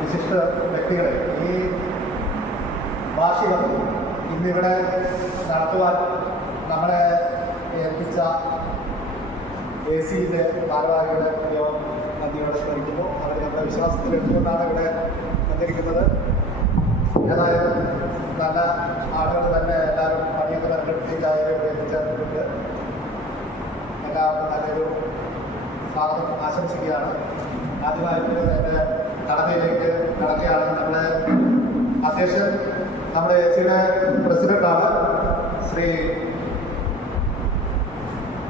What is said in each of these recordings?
വിശിഷ്ട വ്യക്തികളെ ഈ വാർഷികം ഇന്നിവിടെ നടത്തുവാൻ നമ്മളെ ഏൽപ്പിച്ച AC-യുടെ ഭാരവാഹികളുടെ യോഗം നന്ദിയോടെ സ്മരിക്കുന്നു. അവർ നമ്മുടെ വിശ്വാസത്തിൽ എടുത്തുകൊണ്ടാണ് ഇവിടെ വന്നിരിക്കുന്നത്. ഏതായാലും നല്ല ആളുകൾ തന്നെ എല്ലാവരും പണിയൊക്കെ കണ്ടെടുത്തിട്ടായാലും ഇവിടെ എത്തിച്ചേർന്നിട്ടുണ്ട്. എല്ലാവർക്കും നല്ലൊരു സ്വാഗതം ആശംസിക്കുകയാണ്. ആദ്യമായിട്ട് എൻ്റെ കടമയിലേക്ക് കടക്കുകയാണ്. നമ്മുടെ അധ്യക്ഷൻ നമ്മുടെ AC-യുടെ പ്രസിഡന്റാണ് ശ്രീ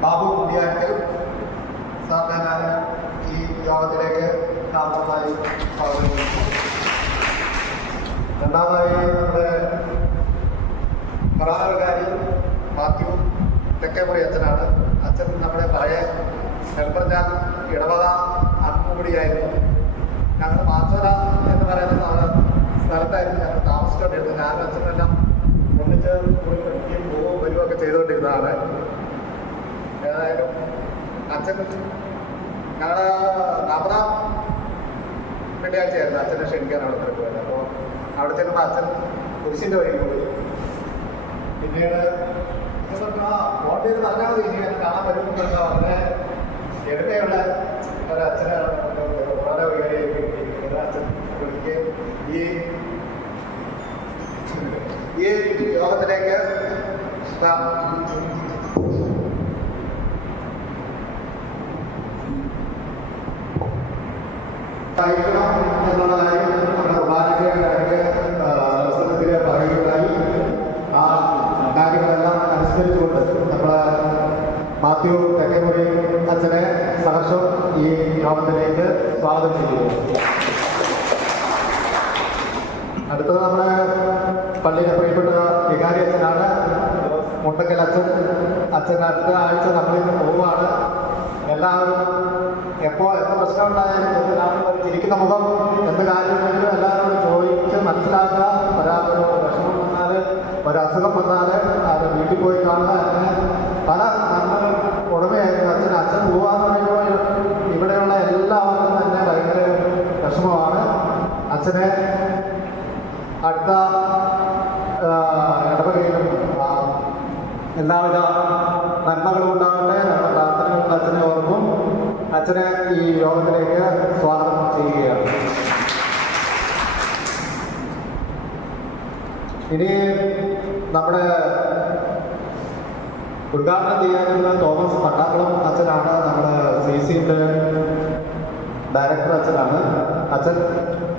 ബാബു കുടിയാനിക്കൽ സാറിനെ ഞാൻ ഈ യോഗത്തിലേക്ക് സാധാരണമായി സ്വാഗതം ചെയ്യുന്നു. രണ്ടാമതായി നമ്മുടെ പ്രധാനകാരി മാത്യു തെക്കേമുറി അച്ഛനാണ്. അച്ഛൻ നമ്മുടെ പഴയ നെൽപ്പറഞ്ഞാൽ ഇടവക അംഗംകൂടിയായിരുന്നു. ഞങ്ങൾ മാച്ചോല എന്ന് പറയുന്ന സ്ഥലത്തായിരുന്നു ഞങ്ങൾ താമസിച്ചുകൊണ്ടിരുന്നത്. ഞാൻ അച്ഛനെല്ലാം ഒന്നിച്ച് സ്കൂളിൽ പഠിക്കുകയും പോവുകയും വരികയൊക്കെ ചെയ്തുകൊണ്ടിരുന്നതാണ്. ഏതായാലും അച്ഛൻ ഞങ്ങളുടെ 40-ാം വെള്ളിയാഴ്ചയായിരുന്നു അച്ഛനെ ക്ഷണിക്കാൻ അവിടെ പോയത്. അപ്പോൾ അവിടെ ചെല്ലുമ്പോൾ അച്ഛൻ കുരിശിൻ്റെ വഴി പോയി. പിന്നീട് ഫോൺ ചെയ്ത് പറഞ്ഞാൽ മതി ഇനി എന്നെ കാണാൻ പറ്റുന്നുണ്ടോ. വളരെ എളിമയുള്ള ഒരച്ഛനാണ് വളരെ ഉപകാരിയായിരിക്കുന്നത്. അച്ഛൻ വിളിക്കുകയും ഈ യോഗത്തിലേക്ക് സഹായിക്കണം എന്നുള്ള കാര്യം നമ്മുടെ പ്രധാനക്കാർക്ക് അവസരത്തിൽ പറയുകയുണ്ടായി. ആ കാര്യങ്ങളെല്ലാം അനുസ്മരിച്ചുകൊണ്ട് നമ്മുടെ മാത്യു തെക്കേമുറി അച്ഛനെ സഹർഷം ഈ യോഗത്തിലേക്ക് സ്വാഗതം ചെയ്യുന്നു. അടുത്തത് നമ്മുടെ പള്ളിയിലെ പ്രിയപ്പെട്ട വികാരി അച്ഛനാണ് മുണ്ടക്കൽ അച്ഛൻ. അച്ഛൻ അടുത്ത ആഴ്ച നമ്മളിന്ന് പോവുകയാണ്. എല്ലാവരും എപ്പോൾ പ്രശ്നം ഉണ്ടായാലും എല്ലാവരും ചിരിക്കുന്ന മുഖം എന്ത് കാര്യമെങ്കിലും എല്ലാവരോടും ചോദിച്ച് മനസ്സിലാക്കുക. ഒരാളൊരു വിഷമം വന്നാൽ ഒരസുഖം വന്നാൽ അത് വീട്ടിൽ പോയി കാണുക. അങ്ങനെ പല നന്മകൾ ഉടമയായിരുന്നു അച്ഛൻ. അച്ഛൻ പോകാന്ന് പറയുമ്പോൾ ഇവിടെയുള്ള എല്ലാവർക്കും തന്നെ ഭയങ്കര വിഷമമാണ്. അച്ഛനെ അടുത്ത ഇടവകയിലും എല്ലാവിധ നന്മകളും ഉണ്ടാകട്ടെ. നമ്മുടെ പ്രാർത്ഥനകളുടെ അച്ഛനെ ഓർക്കും. അച്ഛനെ ഈ യോഗത്തിലേക്ക് സ്വാഗതം ചെയ്യുകയാണ്. ഇനി നമ്മുടെ ഉദ്ഘാടനം ചെയ്യാനുള്ള തോമസ് പട്ടാക്കുളം അച്ഛനാണ്. നമ്മുടെ CC-യുടെ ഡയറക്ടർ അച്ഛനാണ്. അച്ഛൻ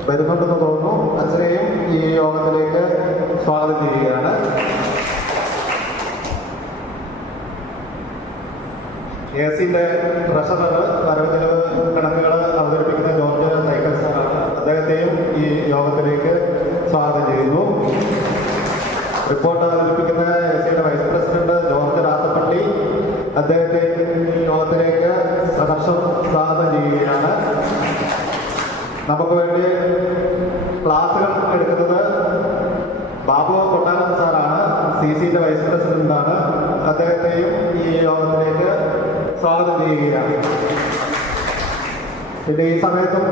വരുന്നുണ്ടെന്ന് തോന്നുന്നു. അച്ഛനെയും ഈ യോഗത്തിലേക്ക് സ്വാഗതം ചെയ്യുകയാണ്. AC-യുടെ ട്രഷറർ വരവ് കണക്കുകൾ അവതരിപ്പിക്കുന്ന ജോർജ് സൈക്കൽ സാറാണ്. അദ്ദേഹത്തെയും ഈ യോഗത്തിലേക്ക് സ്വാഗതം ചെയ്യുന്നു. റിപ്പോർട്ട് അവതരിപ്പിക്കുന്ന AC-യുടെ വൈസ് പ്രസിഡന്റ് ജോർജ് രാത്തപ്പള്ളി. അദ്ദേഹത്തെ യോഗത്തിലേക്ക് സഹർഷം സ്വാഗതം ചെയ്യുകയാണ്. നമുക്ക് വേണ്ടി ക്ലാസുകൾ എടുക്കുന്നത് ബാബു കൊട്ടാരം സാറാണ്. CC-യുടെ വൈസ് പ്രസിഡന്റാണ്. അദ്ദേഹത്തെയും ഈ യോഗത്തിലേക്ക് സ്വാഗതം ചെയ്യുകയാണ്. പിന്നെ ഈ സമയത്തും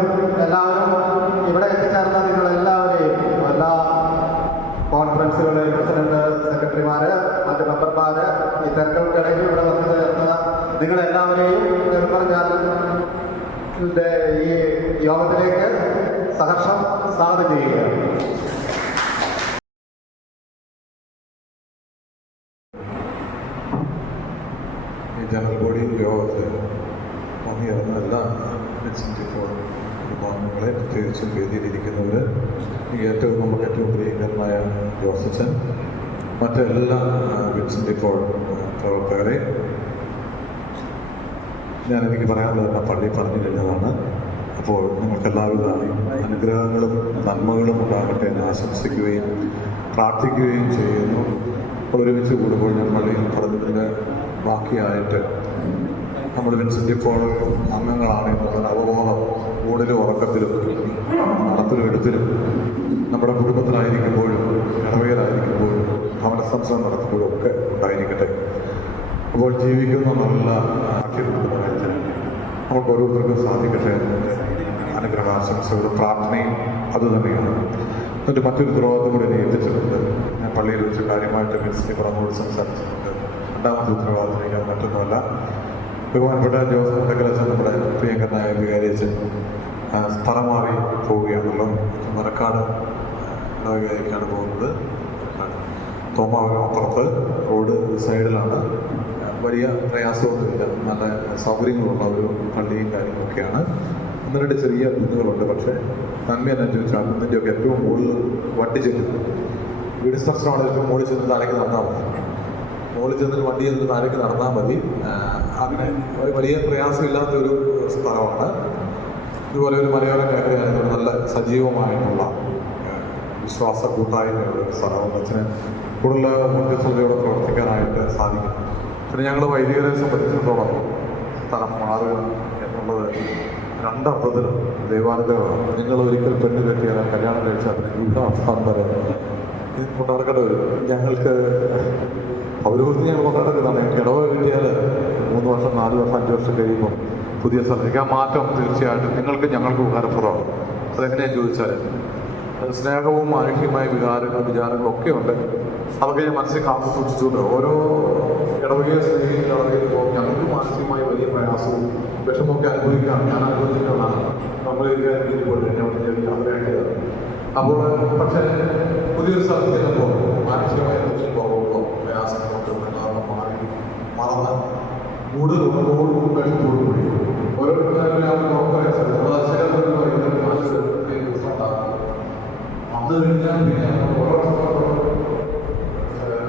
എല്ലാവരും ഇവിടെ എത്തിച്ചേർന്ന നിങ്ങളെല്ലാവരെയും എല്ലാ കോൺഫറൻസുകളിലെ പ്രസിഡന്റ്, സെക്രട്ടറിമാര്, മറ്റ് മെമ്പർമാര്, ഈ തിരക്കുകൾക്കിടയിൽ ഇവിടെ വന്നു ചേർന്ന നിങ്ങളെല്ലാവരെയും നെൽപ്പറഞ്ഞാലിന്റെ ഈ യോഗത്തിലേക്ക് സഹർഷം സ്വാഗതം ചെയ്യുകയാണ്. ജനറൽ ബോഡി യോഗത്തിൽ വന്നിരുന്ന എല്ലാ കുടുംബാംഗങ്ങളെ, പ്രത്യേകിച്ചും വേദിയിലിരിക്കുന്നവർ, നമുക്ക് ഏറ്റവും പ്രിയങ്കരനായ ജോസച്ചൻ, മറ്റെല്ലാ വിൻസെൻ്റ് ഇപ്പോൾ പ്രവർത്തകരെ, എനിക്ക് പറയാനുള്ളത് പള്ളി പറഞ്ഞിരുന്നതാണ്. അപ്പോൾ നിങ്ങൾക്കെല്ലാവിധ അനുഗ്രഹങ്ങളും നന്മകളും ഉണ്ടാകട്ടെ എന്ന് ആശംസിക്കുകയും പ്രാർത്ഥിക്കുകയും ചെയ്യുന്നു. ഒരുമിച്ച് കൂടുമ്പോൾ ഞാൻ പള്ളിയിൽ പറഞ്ഞതിൻ്റെ ബാക്കിയായിട്ട് നമ്മൾ വിൻസെൻ്റ് ഇപ്പോൾ അംഗങ്ങളാണെന്നുള്ള അവബോധം ഊണിലും ഉറക്കത്തിലും നടത്തിലും എടുത്തിലും നമ്മുടെ കുടുംബത്തിലായിരിക്കുമ്പോഴും ഇടവകയിലായിരിക്കുമ്പോഴും ഭവന സംസ്ഥാനം നടത്തുമ്പോഴും ഒക്കെ ഉണ്ടായിരിക്കട്ടെ. അപ്പോൾ ജീവിക്കുന്ന നല്ല ആക്ഷേപത്തിന് നമുക്ക് ഓരോരുത്തർക്കും സാധിക്കട്ടെ എന്ന് അനുഗ്രഹാശംസകളും പ്രാർത്ഥനയും അതുതന്നെയാണ്. എന്നിട്ട് മറ്റൊരു ഉത്തരവാദിത്വം കൂടി എന്നെ ഏൽപ്പിച്ചിട്ടുണ്ട്. ഞാൻ പള്ളിയിൽ വെച്ച് കാര്യമായിട്ട് മിനിസ്റ്ററി പറഞ്ഞുകൊണ്ട് സംസാരിച്ചിട്ടുണ്ട്. രണ്ടാമത്തെ ഉത്തരവാദിത്തം മറ്റൊന്നുമല്ല, ബഹുമാനപ്പെട്ട ജോസഫ് മുണ്ടക്കലച്ചൻ, നമ്മുടെ പ്രിയങ്കരനായ വികാരിയച്ചൻ സ്ഥലം മാറി പോവുകയാണല്ലോ. മരക്കാട് ഇടവകയിലേക്കാണ് പോകുന്നത്. തോമാവരം അപ്പുറത്ത് റോഡ് സൈഡിലാണ്. വലിയ പ്രയാസമൊന്നുമില്ല, നല്ല സൗകര്യങ്ങളുള്ള ഒരു പള്ളിയും കാര്യങ്ങളൊക്കെയാണ്. ഒന്ന് രണ്ട് ചെറിയ കുന്നുകളുണ്ട്, പക്ഷേ നന്മ എന്നു ചോദിച്ചാൽ കുന്നിൻ്റെയൊക്കെ ഏറ്റവും മുകളിൽ വണ്ടി ചെല്ലുന്നു. വീട് സ്ഥലമാണ് ഏറ്റവും മുകളിൽ ചെന്ന് താഴേക്ക് നടന്നാൽ മതി. മുകളിൽ ചെന്നിട്ട് വണ്ടി ചെന്ന് താഴേക്ക് നടന്നാൽ മതി. അങ്ങനെ വലിയ പ്രയാസമില്ലാത്തൊരു സ്ഥലമാണ്. ഇതുപോലെ ഒരു മലയോര മേഖലയായതുകൊണ്ട് നല്ല സജീവമായിട്ടുള്ള വിശ്വാസ കൂട്ടായ്മയുള്ള ഒരു സ്ഥലവും അച്ഛന് കൂടുതൽ മധ്യസ്ഥതയോടെ പ്രവർത്തിക്കാനായിട്ട് സാധിക്കും. പിന്നെ ഞങ്ങൾ വൈദികരെ സംബന്ധിച്ചിടത്തോളം സ്ഥലം മാറുക എന്നുള്ളത് രണ്ടർത്ഥത്തിൽ ദൈവാനുഗ്രഹമാണ്. നിങ്ങൾ ഒരിക്കൽ പെണ്ണ് കെട്ടിയാൽ കല്യാണം കഴിച്ചാൽ പിന്നെ വിവാഹം വരെ ഇത് കൊണ്ടുനടക്കേണ്ടി വരും. ഞങ്ങൾക്ക് പൗരോഹിത്യം ഞങ്ങൾ കൊണ്ടുനടക്കുന്നതാണ്. ഇടവ കിട്ടിയാൽ 3 വർഷം 4 വർഷം 5 വർഷം കഴിയുമ്പോൾ പുതിയ സ്ഥലത്തേക്ക് ആ മാറ്റം തീർച്ചയായിട്ടും നിങ്ങൾക്ക് ഞങ്ങൾക്ക് ഉപകാരപ്രദമാണ്. അതെങ്ങനെയാണെന്ന് ചോദിച്ചാൽ സ്നേഹവും മാനുഷികമായ വിചാരങ്ങളും ഒക്കെ ഉണ്ട്. അതൊക്കെ ഞാൻ മനസ്സിൽ കാത്തു സൂക്ഷിച്ചുകൊണ്ട് ഓരോ ഇടവകയെ സ്നേഹിക്കുന്ന ഇടവകയിൽ പോകും. ഞങ്ങൾക്ക് മാനസികമായി വലിയ പ്രയാസവും വിഷമമൊക്കെ അനുഭവിക്കാം. ഞാൻ അനുഭവിച്ചിട്ടുള്ളതാണ്. നമ്മൾ യാത്രയാക്കിയത്. അപ്പോൾ പക്ഷേ പുതിയൊരു സ്ഥലത്ത് ചെല്ലുമ്പോൾ മാനസികമായ പോകുമ്പോൾ പ്രയാസങ്ങളൊക്കെ മാറി മറന്ന് കൂടുതൽ വിഷമത്തോടുകൂടി ഓരോ അത് കഴിഞ്ഞാൽ പിന്നെ ഓരോ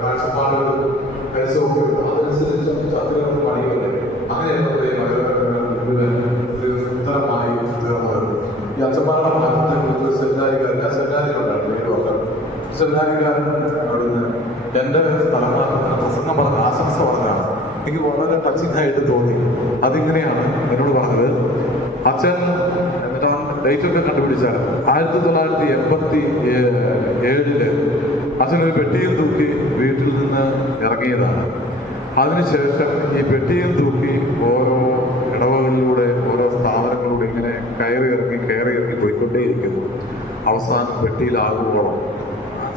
കാഴ്ചപ്പാടുകൾ കരസമൊക്കെ അതനുസരിച്ച് അതിനകത്ത് പണിയുന്നത് അങ്ങനെയാണ് ഉത്തരമായി തീർന്നത്. ഈ അച്ഛന്മാരുടെ മാറ്റത്തെ സെമിനാരിക്കാരൻ, ഞാൻ സെമിനാരികളുണ്ടായിരുന്നു 7 വർഷം. സെമിനാരിക്കാരൻ അവിടുന്ന് എൻ്റെ സ്ഥലമാറ്റത്തിന് പ്രസംഗം പറഞ്ഞ ആശംസ പറഞ്ഞാണ്. എനിക്ക് വളരെ ടച്ചിങ് ആയിട്ട് തോന്നി. അതിങ്ങനെയാണ് എന്നോട് പറഞ്ഞത്. അച്ഛൻ ഡേറ്റൊക്കെ കണ്ടുപിടിച്ചാൽ 1987 അച്ഛനൊരു പെട്ടിയിൽ തൂക്കി വീട്ടിൽ നിന്ന് ഇറങ്ങിയതാണ്. അതിനുശേഷം ഈ പെട്ടിയിൽ തൂക്കി ഓരോ ഇടവകളിലൂടെ ഓരോ സ്ഥാപനങ്ങളിലൂടെ ഇങ്ങനെ കയറി ഇറങ്ങി പോയിക്കൊണ്ടേയിരിക്കുന്നു. അവസാനം പെട്ടിയിലാകുമ്പോഴും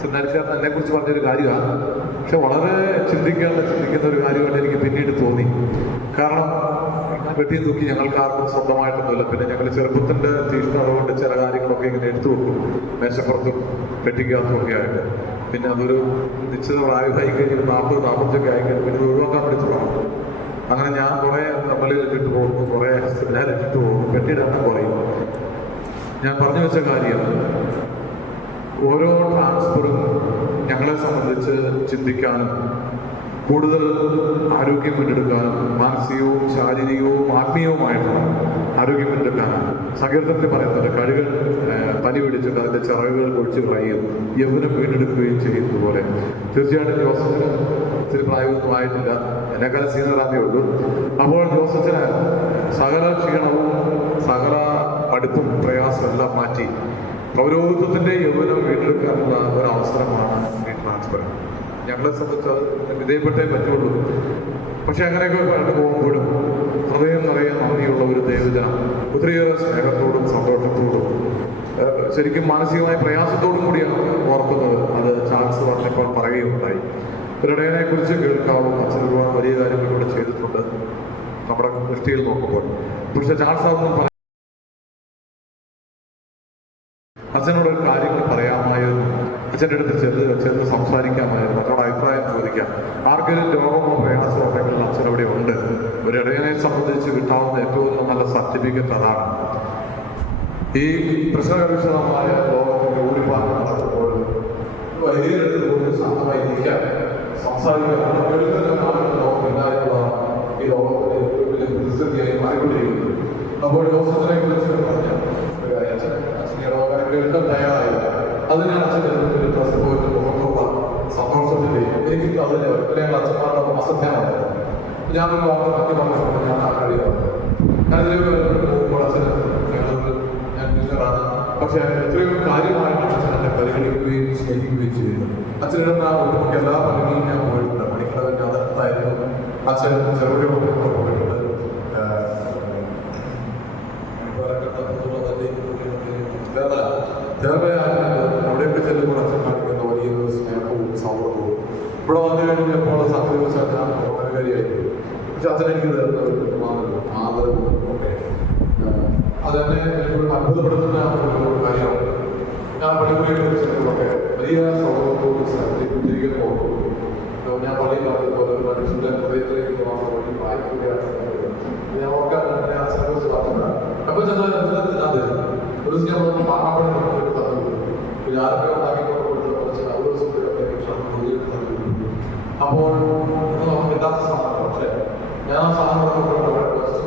സെമിനാരിക്കാരൻ എന്നെക്കുറിച്ച് പറഞ്ഞൊരു കാര്യമാണ്. പക്ഷെ വളരെ ചിന്തിക്കുന്ന ഒരു കാര്യമായിട്ട് എനിക്ക് പിന്നീട് തോന്നി. കാരണം പെട്ടിയിൽ തൂക്കി ഞങ്ങൾക്ക് ആർക്കും സ്വന്തമായിട്ടൊന്നുമില്ല. പിന്നെ ഞങ്ങൾ ചെറുപ്പത്തിൻ്റെ തീഷ്ണത കൊണ്ട് ചില കാര്യങ്ങളൊക്കെ ഇങ്ങനെ എടുത്തു വെക്കും, മേശപ്പുറത്തും പെട്ടിക്കകത്തുമൊക്കെ ആയിട്ട്. പിന്നെ അതൊരു നിശ്ചിത പ്രായമായി കഴിഞ്ഞിട്ട് 40-45 ആയിക്കഴിഞ്ഞ് പിന്നെ ഒഴിവാക്കാൻ പഠിച്ചു പോകണം. അങ്ങനെ ഞാൻ കുറേ തമ്മിൽ ഇട്ടിട്ട് പോകുന്നു, കുറേ സെമിനാർ ഇട്ടിട്ട് പോകുന്നു, പെട്ടിയുടെ എണ്ണം കുറയും. ഞാൻ പറഞ്ഞു വെച്ച കാര്യം, ഓരോ ട്രാൻസ്ഫറും ഞങ്ങളെ സംബന്ധിച്ച് ചിന്തിക്കാനും കൂടുതൽ ആരോഗ്യം വീണ്ടെടുക്കാനും മാനസികവും ശാരീരികവും ആത്മീയവുമായിട്ടുള്ള ആരോഗ്യം വീണ്ടെടുക്കാനാണ്. സങ്കീർത്തനത്തിൽ പറയുന്നത് കഴുകൻ പനി പിടിച്ചിട്ട് അതിൻ്റെ ചിറകുകൾ ഒഴിച്ചു കളയുകയും യൗവനം വീണ്ടെടുക്കുകയും ചെയ്യുന്നത് പോലെ തീർച്ചയായിട്ടും ജോസഫിന് ഒത്തിരി പ്രായമൊന്നും ആയിട്ടില്ല. എന്നെക്കാലം സീനിയറാന്നേ ഉള്ളൂ. അപ്പോൾ ജോസഫിന് സകല ക്ഷീണവും സകല അടുപ്പും പ്രയാസവും എല്ലാം മാറ്റി പൗരോഹിത്വത്തിൻ്റെ യൗവനം വീണ്ടെടുക്കാനുള്ള ഒരു അവസരമാണ് ഈ ട്രാൻസ്ഫർ. ഞങ്ങളെ സംബന്ധിച്ച് അത് വിധേയപ്പെട്ടേ പറ്റുള്ളൂ. പക്ഷെ അങ്ങനെയൊക്കെ കണ്ടു പോകുമ്പോഴും ഹൃദയം നിറയെ നന്ദിയുള്ള ഒരു ദൈവജനം, ഒത്തിരിയേറെ സ്നേഹത്തോടും സന്തോഷത്തോടും ശരിക്കും മാനസികമായ പ്രയാസത്തോടും കൂടിയാണ് ഓർക്കുന്നത്. അത് ചാൾസ് പറഞ്ഞപ്പോൾ പറയുകയുണ്ടായി. ഒരിടയനെ കുറിച്ച് കേൾക്കാവും, അച്ഛൻ ഒരുപാട് വലിയ കാര്യങ്ങൾ ഇവിടെ ചെയ്തിട്ടുണ്ട് നമ്മുടെ ദൃഷ്ടിയിൽ നോക്കുമ്പോൾ. പക്ഷെ ചാൾസ് അതൊന്നും അച്ഛനോട് കാര്യങ്ങൾ പറയാമായിരുന്നു, അച്ഛൻ്റെ അടുത്ത് ചെന്ന് സംസാരിക്കാമായിരുന്നു, അച്ഛനോട് അഭിപ്രായം ചോദിക്കാം. ആർക്കെങ്കിലും രോഗമോ പ്രയാസമോ ഉണ്ടെങ്കിൽ അച്ഛൻ അവിടെ ഉണ്ട്. ഒരു ഇടയനെ സംബന്ധിച്ച് കിട്ടാവുന്ന ഏറ്റവും നല്ല സർട്ടിഫിക്കറ്റ് അതാണ്. ഈ പ്രശ്നകലുഷിതമായ ലോകത്തിന്റെ ഊരിപ്പാട് നടക്കുമ്പോൾ വൈദികരുടെ പോലും ശാന്തമായി ഇരിക്കാൻ സംസാരിക്കാൻ ലോകത്തിനായിട്ടുള്ള ഈ ലോകത്തിന്റെ ഏറ്റവും വലിയ പ്രതിസന്ധിയായി മാറിക്കൊണ്ടിരിക്കുന്നു. അപ്പോൾ ജോസഫിനെ കുറിച്ച് പറഞ്ഞ അച്ഛൻ തയ്യാറായില്ല. അതിനാണ് അച്ഛൻ്റെ ഒരു ഡ്രസ് പോയിട്ട് പുറത്തുള്ള സന്തോഷത്തിൻ്റെയും എനിക്ക് അതിൻ്റെ അല്ലെങ്കിൽ അച്ഛന്മാരുടെ അസധ്യമായിരുന്നു. ഞാനൊരു വാർത്ത മറ്റു പറഞ്ഞപ്പോൾ ഞാൻ ആ കാര്യം പറഞ്ഞു. ഞാനിതിലേക്ക് പോകുമ്പോൾ അച്ഛന് ഞാൻ ടീച്ചറാണ്, പക്ഷേ എത്രയോ കാര്യമായിട്ട് അച്ഛൻ എന്നെ പരിഗണിക്കുകയും സ്നേഹിക്കുകയും ചെയ്യുന്നു. അച്ഛനിടുന്ന ഒട്ടുമിക്ക എല്ലാ പള്ളികളിലും ഞാൻ പോയിട്ടുണ്ട്. മണിക്കടവിൻ്റെ അതിർത്തായിരുന്നു. അച്ഛൻ ചെറുപടിയോടൊപ്പം പോയിട്ടുണ്ട്. ചിലപ്പോൾ അവിടെയൊക്കെ ചെല്ലുമ്പോൾ അച്ഛൻ കാണിക്കുന്ന വലിയൊരു സ്നേഹവും സൗഹൃദവും ഇവിടെ വന്നു കഴിഞ്ഞപ്പോൾ സത്യം വെച്ചാൽ ഞാൻ കാര്യമായിരുന്നു. പക്ഷെ അച്ഛൻ എനിക്ക് തരുന്ന ഒരു ആദരവും ഒക്കെ അതെന്നെ എപ്പോഴും അത്ഭുതപ്പെടുത്തുന്ന ഒരു കാര്യമാണ്. ഞാൻ പള്ളിപ്പുള്ളിയെ കുറിച്ചൊക്കെ വലിയ സൗഹൃദത്തോട് തിരികെ പോകും. ഞാൻ പള്ളിയിൽ അതുപോലെ ഒരു മനുഷ്യൻ്റെ ഹൃദയത്തിലേക്ക് മാത്രം വഴി വായിക്കുകയാണ്. ഞാൻ ഓർക്കാൻ ഞാൻ അച്ഛനെ കുറിച്ച് പറഞ്ഞില്ല. അപ്പോൾ ചെന്നാൽ അത് ഒരു ദിവസം ഞാൻ പാപ്പാപ്പനെ നമുക്ക് തന്നു. പിന്നെ ആരൊക്കെ ഉണ്ടാക്കിക്കൊണ്ട് കൊടുത്ത കുറച്ച് അപ്പോൾ നമുക്ക് കിട്ടാത്ത സാധനം. പക്ഷേ ഞാൻ ആ സാധനം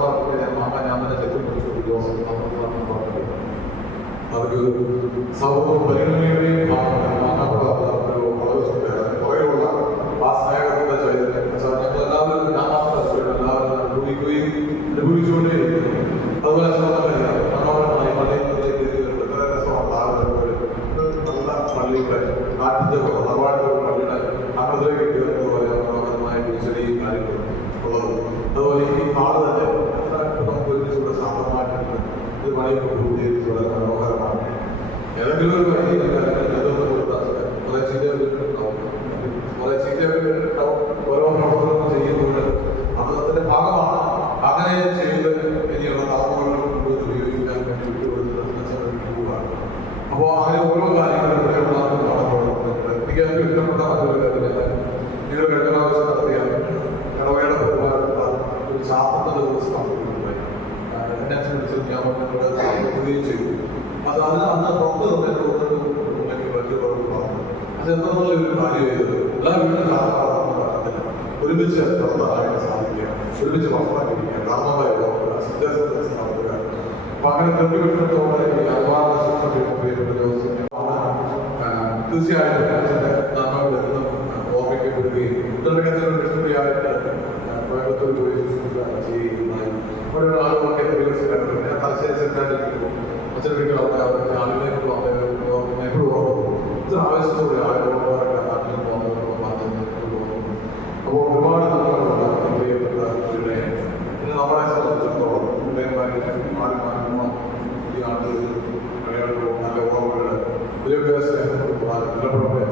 മാർക്ക് ഞാൻ ഞാൻ തന്നെ തെറ്റിപ്പിടിച്ചു ദിവസം അവർക്ക് സൗഹൃദവും പരിഗണനയുടെയും കുറേയുള്ള ആ സ്നേഹത്തിന്റെ ചൈതന്യം ഞങ്ങളെല്ലാവരും ഞാൻ മാത്രമല്ല എല്ലാവരും അനുഭവിച്ചുകൊണ്ടേ അതുപോലെ മനോഹരമായി പള്ളിയിലേക്ക് എത്ര രസമാണ് നല്ല പള്ളിയുടെ നാട്ടിന്റെ തറവാട്ടിലുള്ള പള്ളിയുടെ അകത്തേക്ക് കയറുന്നതുപോലെ മനോഹരമായിട്ട് ചെടിയും കാര്യങ്ങളും ഉള്ളത്. അതുപോലെ ഈ നാട് തന്നെ നമുക്ക് ഒരുമിച്ചുകൂടെ ശാന്തമായിട്ടുണ്ട്. ഇത് പണിയൊക്കെ പൂർത്തീകരിച്ച് വളരെ മനോഹരമാണ്. ഏതെങ്കിലും ഒരു വഴി നേതൃത്വം കൊടുത്താൽ കുറെ ചീത്തയുണ്ടാവും, കുറെ ചീത്തയുണ്ടാവും. ഓരോ പ്രവർത്തനവും ചെയ്യുന്നത് അത് അതിന്റെ ഭാഗമാണ്. അങ്ങനെ ചെയ്ത് ഇനിയുള്ള തലമുറകൾ ഉപയോഗിക്കാൻ വേണ്ടി വിട്ടുകൊടുക്കുകയാണ്. അപ്പോൾ അങ്ങനെ ഓരോ കാര്യങ്ങളും എനിക്ക് ഏറ്റവും ഇഷ്ടപ്പെട്ട മറ്റൊരു കാര്യം നിങ്ങൾ കഴിഞ്ഞ പ്രാവശ്യം നടത്തിയ ഇടവേള പരിപാടിയുള്ള ഒരു ശാസ്ത്രത്തിന്റെ ദിവസം നടത്തിയിട്ടുണ്ടായി. എന്നെ സംബന്ധിച്ച് ഞാൻ പറയുകയും ചെയ്തു. അത് അന്ന് പുറത്ത് എനിക്ക് വലിയ കുഴപ്പമാണ്. അത് എന്നുള്ള ഒരു കാര്യമായത് എല്ലാ വീട്ടിലും നടത്തില്ല. ഒരുമിച്ച് പുറത്താകാൻ സാധിക്കുക, ഒരുമിച്ച് പുറത്താക്കിയിരിക്കുക, ഗ്രാമമായി സിദ്ധാന്തം നടത്തുക. അപ്പൊ അങ്ങനെ തെറ്റുവിട്ടത്തോടെ തീർച്ചയായിട്ടും നമ്മൾ ഓർമ്മിക്കപ്പെടുകയും മിഷണറിയായിട്ട് കോയമ്പത്തൂർ പോയി ചെയ്യുന്നതായി ഓരോ ആളുകളൊക്കെ ഞാൻ തലശ്ശേരി സെന്റാറിലിരിക്കുമ്പോൾ അച്ഛൻ വീട്ടിൽ അവർക്ക് ആളുകളേക്ക് എപ്പോഴും ഓർമ്മ ഇത്ര ആവശ്യത്തോടെ ആളുകളൊക്കെ നാട്ടിൽ പോകുന്നവരോ മാധ്യമത്തിൽ പോകുന്നു. അപ്പോൾ ഒരുപാട് നമ്മളുണ്ടാകും പ്രിയപ്പെട്ടവരുടെ ഇന്ന് നമ്മളെ സംബന്ധിച്ചിടത്തോളം ഈ ആളുകൾ മലയാളികളോ നല്ല ഓർമ്മകളുടെ വിദ്യാഭ്യാസ നിലപെടുമ്പോൾ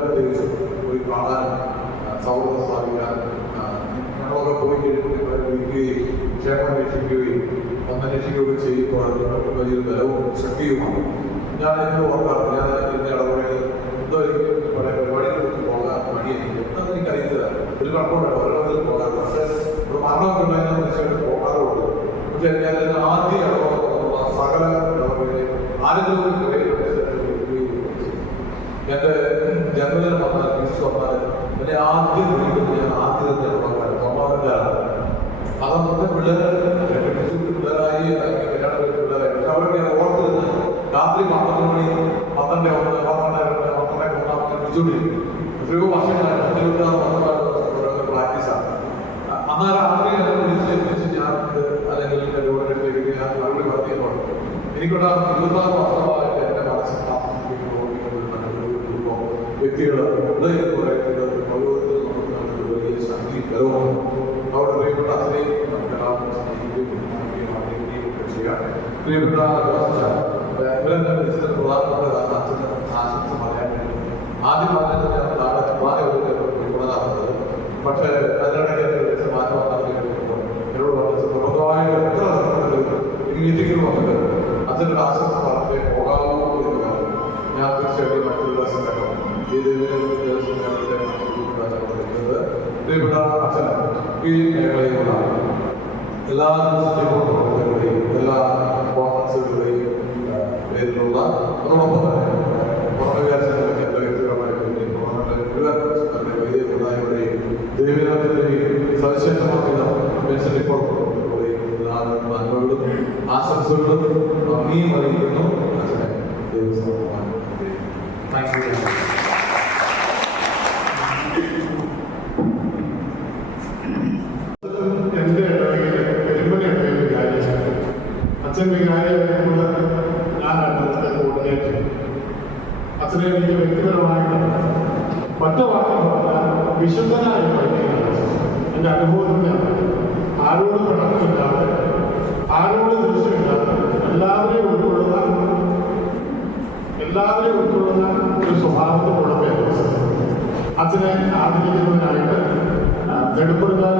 പ്രത്യേകിച്ച് പോയി കാണാനും സൗഹൃദം സ്ഥാപിക്കാൻ ഞങ്ങളൊക്കെ പോയി വിളിക്കുകയും ക്ഷേമം രക്ഷിക്കുകയും അന്വേഷിക്കുകയും ചെയ്യുമ്പോൾ ഞങ്ങൾക്ക് വലിയൊരു ബലവും ശക്തിയുമാണ്. ഞാൻ എന്ത് ഓർക്കാറുണ്ട്, ഞാൻ എൻ്റെ ഇടപെടൽ എന്തോ എനിക്ക് പല പരിപാടികളിലേക്ക് പോകാൻ മടിയെനിക്ക് അതൊന്നും എനിക്കറിയില്ല. ഒരു കണക്കുണ്ട് ഓരോന്നിൽ പോകാറുണ്ട്. പക്ഷേ ഒരു മരണമൊക്കെ ഉണ്ടായാൽ തീർച്ചയായിട്ടും പോകാറുണ്ട്. പക്ഷേ ഞാൻ ആദ്യ ഇടപെടുന്ന സകല ഇടപെടലിൽ ആരെങ്കിലും എൻ്റെ ജന്മദിനം വന്നാൽ തിരിച്ചു വന്നാൽ എന്നെ ആദ്യം വിളിക്കുന്നത് ഞാൻ ആദ്യത്തെ ഇടപെടാൻ തോമാറിലാണ്. അന്നത്തെ പിള്ളേരായി കല്യാണം കഴിച്ച പിള്ളേരായി. പക്ഷെ അവരൊക്കെ ഞാൻ ഓർത്തിരുന്ന് രാത്രി 12 മണി 12:01 12:01 വിളിച്ചുകൊണ്ടിരിക്കും. എത്രയോ വർഷങ്ങളായിട്ട് 26 പ്രാക്ടീസാണ്. അന്ന് രാത്രി വിളിച്ച് ഞാൻ അല്ലെങ്കിൽ പരിപാടിയിലേക്ക് ഞാൻ മറുപടി പറഞ്ഞപ്പോൾ എനിക്കുണ്ടാകുന്ന 26 വർഷമായിട്ട് എൻ്റെ മനസ്സിൽ വ്യക്തികൾ എന്ന് പറയുന്നത് ഓരോരുത്തരും നമുക്ക് വലിയ ശക്തി ബലമാണ്. അവിടെ പ്രിയപ്പെട്ട അത്രയും നമുക്ക് എല്ലാവർക്കും സ്നേഹിക്കുകയും ബഹുമാനിക്കുകയും ഒക്കെ ചെയ്യാം. പ്രിയപ്പെട്ട ഇവരെന്നെ വിളിച്ചത് പ്രധാനപ്പെട്ട അച്ഛന് ആശംസ പറയാൻ വേണ്ടി ആദ്യം പറഞ്ഞത് ഞാൻ നാളെ ഉൾക്കൊള്ളാറുള്ളത്. പക്ഷേ അതിനിടയ്ക്ക് എൻ്റെ വിളിച്ച മാറ്റം വന്നിട്ടുമ്പോൾ എന്നോട് പറഞ്ഞത് പ്രബന്ധമായ എത്ര ഈ മീറ്റിങ്ങിൽ വന്നിട്ട് അച്ഛനൊരു ആശംസ പറഞ്ഞേ പോകാമോ എന്ന് പറഞ്ഞു. ഞാൻ തീർച്ചയായിട്ടും മറ്റൊരു ദിവസം കേട്ടോ പ്രിയപ്പെട്ട അച്ഛൻ ഈ മേഖലയിലുള്ള എല്ലാ പ്രവർത്തനങ്ങളുടെയും എല്ലാ കോൺഫറൻസുകളുടെയും പേരിലുള്ള അതോടൊപ്പം തന്നെ പുറമെ വ്യാസങ്ങളൊക്കെ എല്ലാ വ്യക്തികളുമായിട്ടും വലിയ പ്രധാനങ്ങളുടെയും ദൈവത്തിൻ്റെയും സവിശേഷമായ ഇപ്പോൾ എല്ലാ നന്മകളും ആശംസകളും നന്ദിയും അറിയിക്കുന്നു. അച്ഛനെ ദൈവസമൂഹമാണ്. Thank you. എൻ്റെ ഇടവകയിലെ പെരുമ്പന ഇടവകയിലെ കാര്യം അച്ഛൻ വികാരിയായപ്പോൾ ഞാൻ അവിടുത്തെ കോർഡിനേറ്റർ. അച്ഛനെ എനിക്ക് വ്യക്തിപരമായിട്ട് മറ്റു വാക്കുകൾ പറഞ്ഞാൽ വിശുദ്ധനായി പഠിക്കുകയാണ്. എൻ്റെ അനുഭവത്തിലാണ് ആരോട് പഠനമില്ലാതെ ആരോട് ദൃശ്യമില്ലാതെ എല്ലാവരെയും ഉൾക്കൊള്ളുന്ന എല്ലാവരും ഉൾക്കൊള്ളുന്ന ഒരു സ്വഭാവത്തിലുള്ള പേരൻസ് അച്ഛനെ ആദരിക്കുന്നതിനായിട്ട് നെടുമ്പുറക്കാർ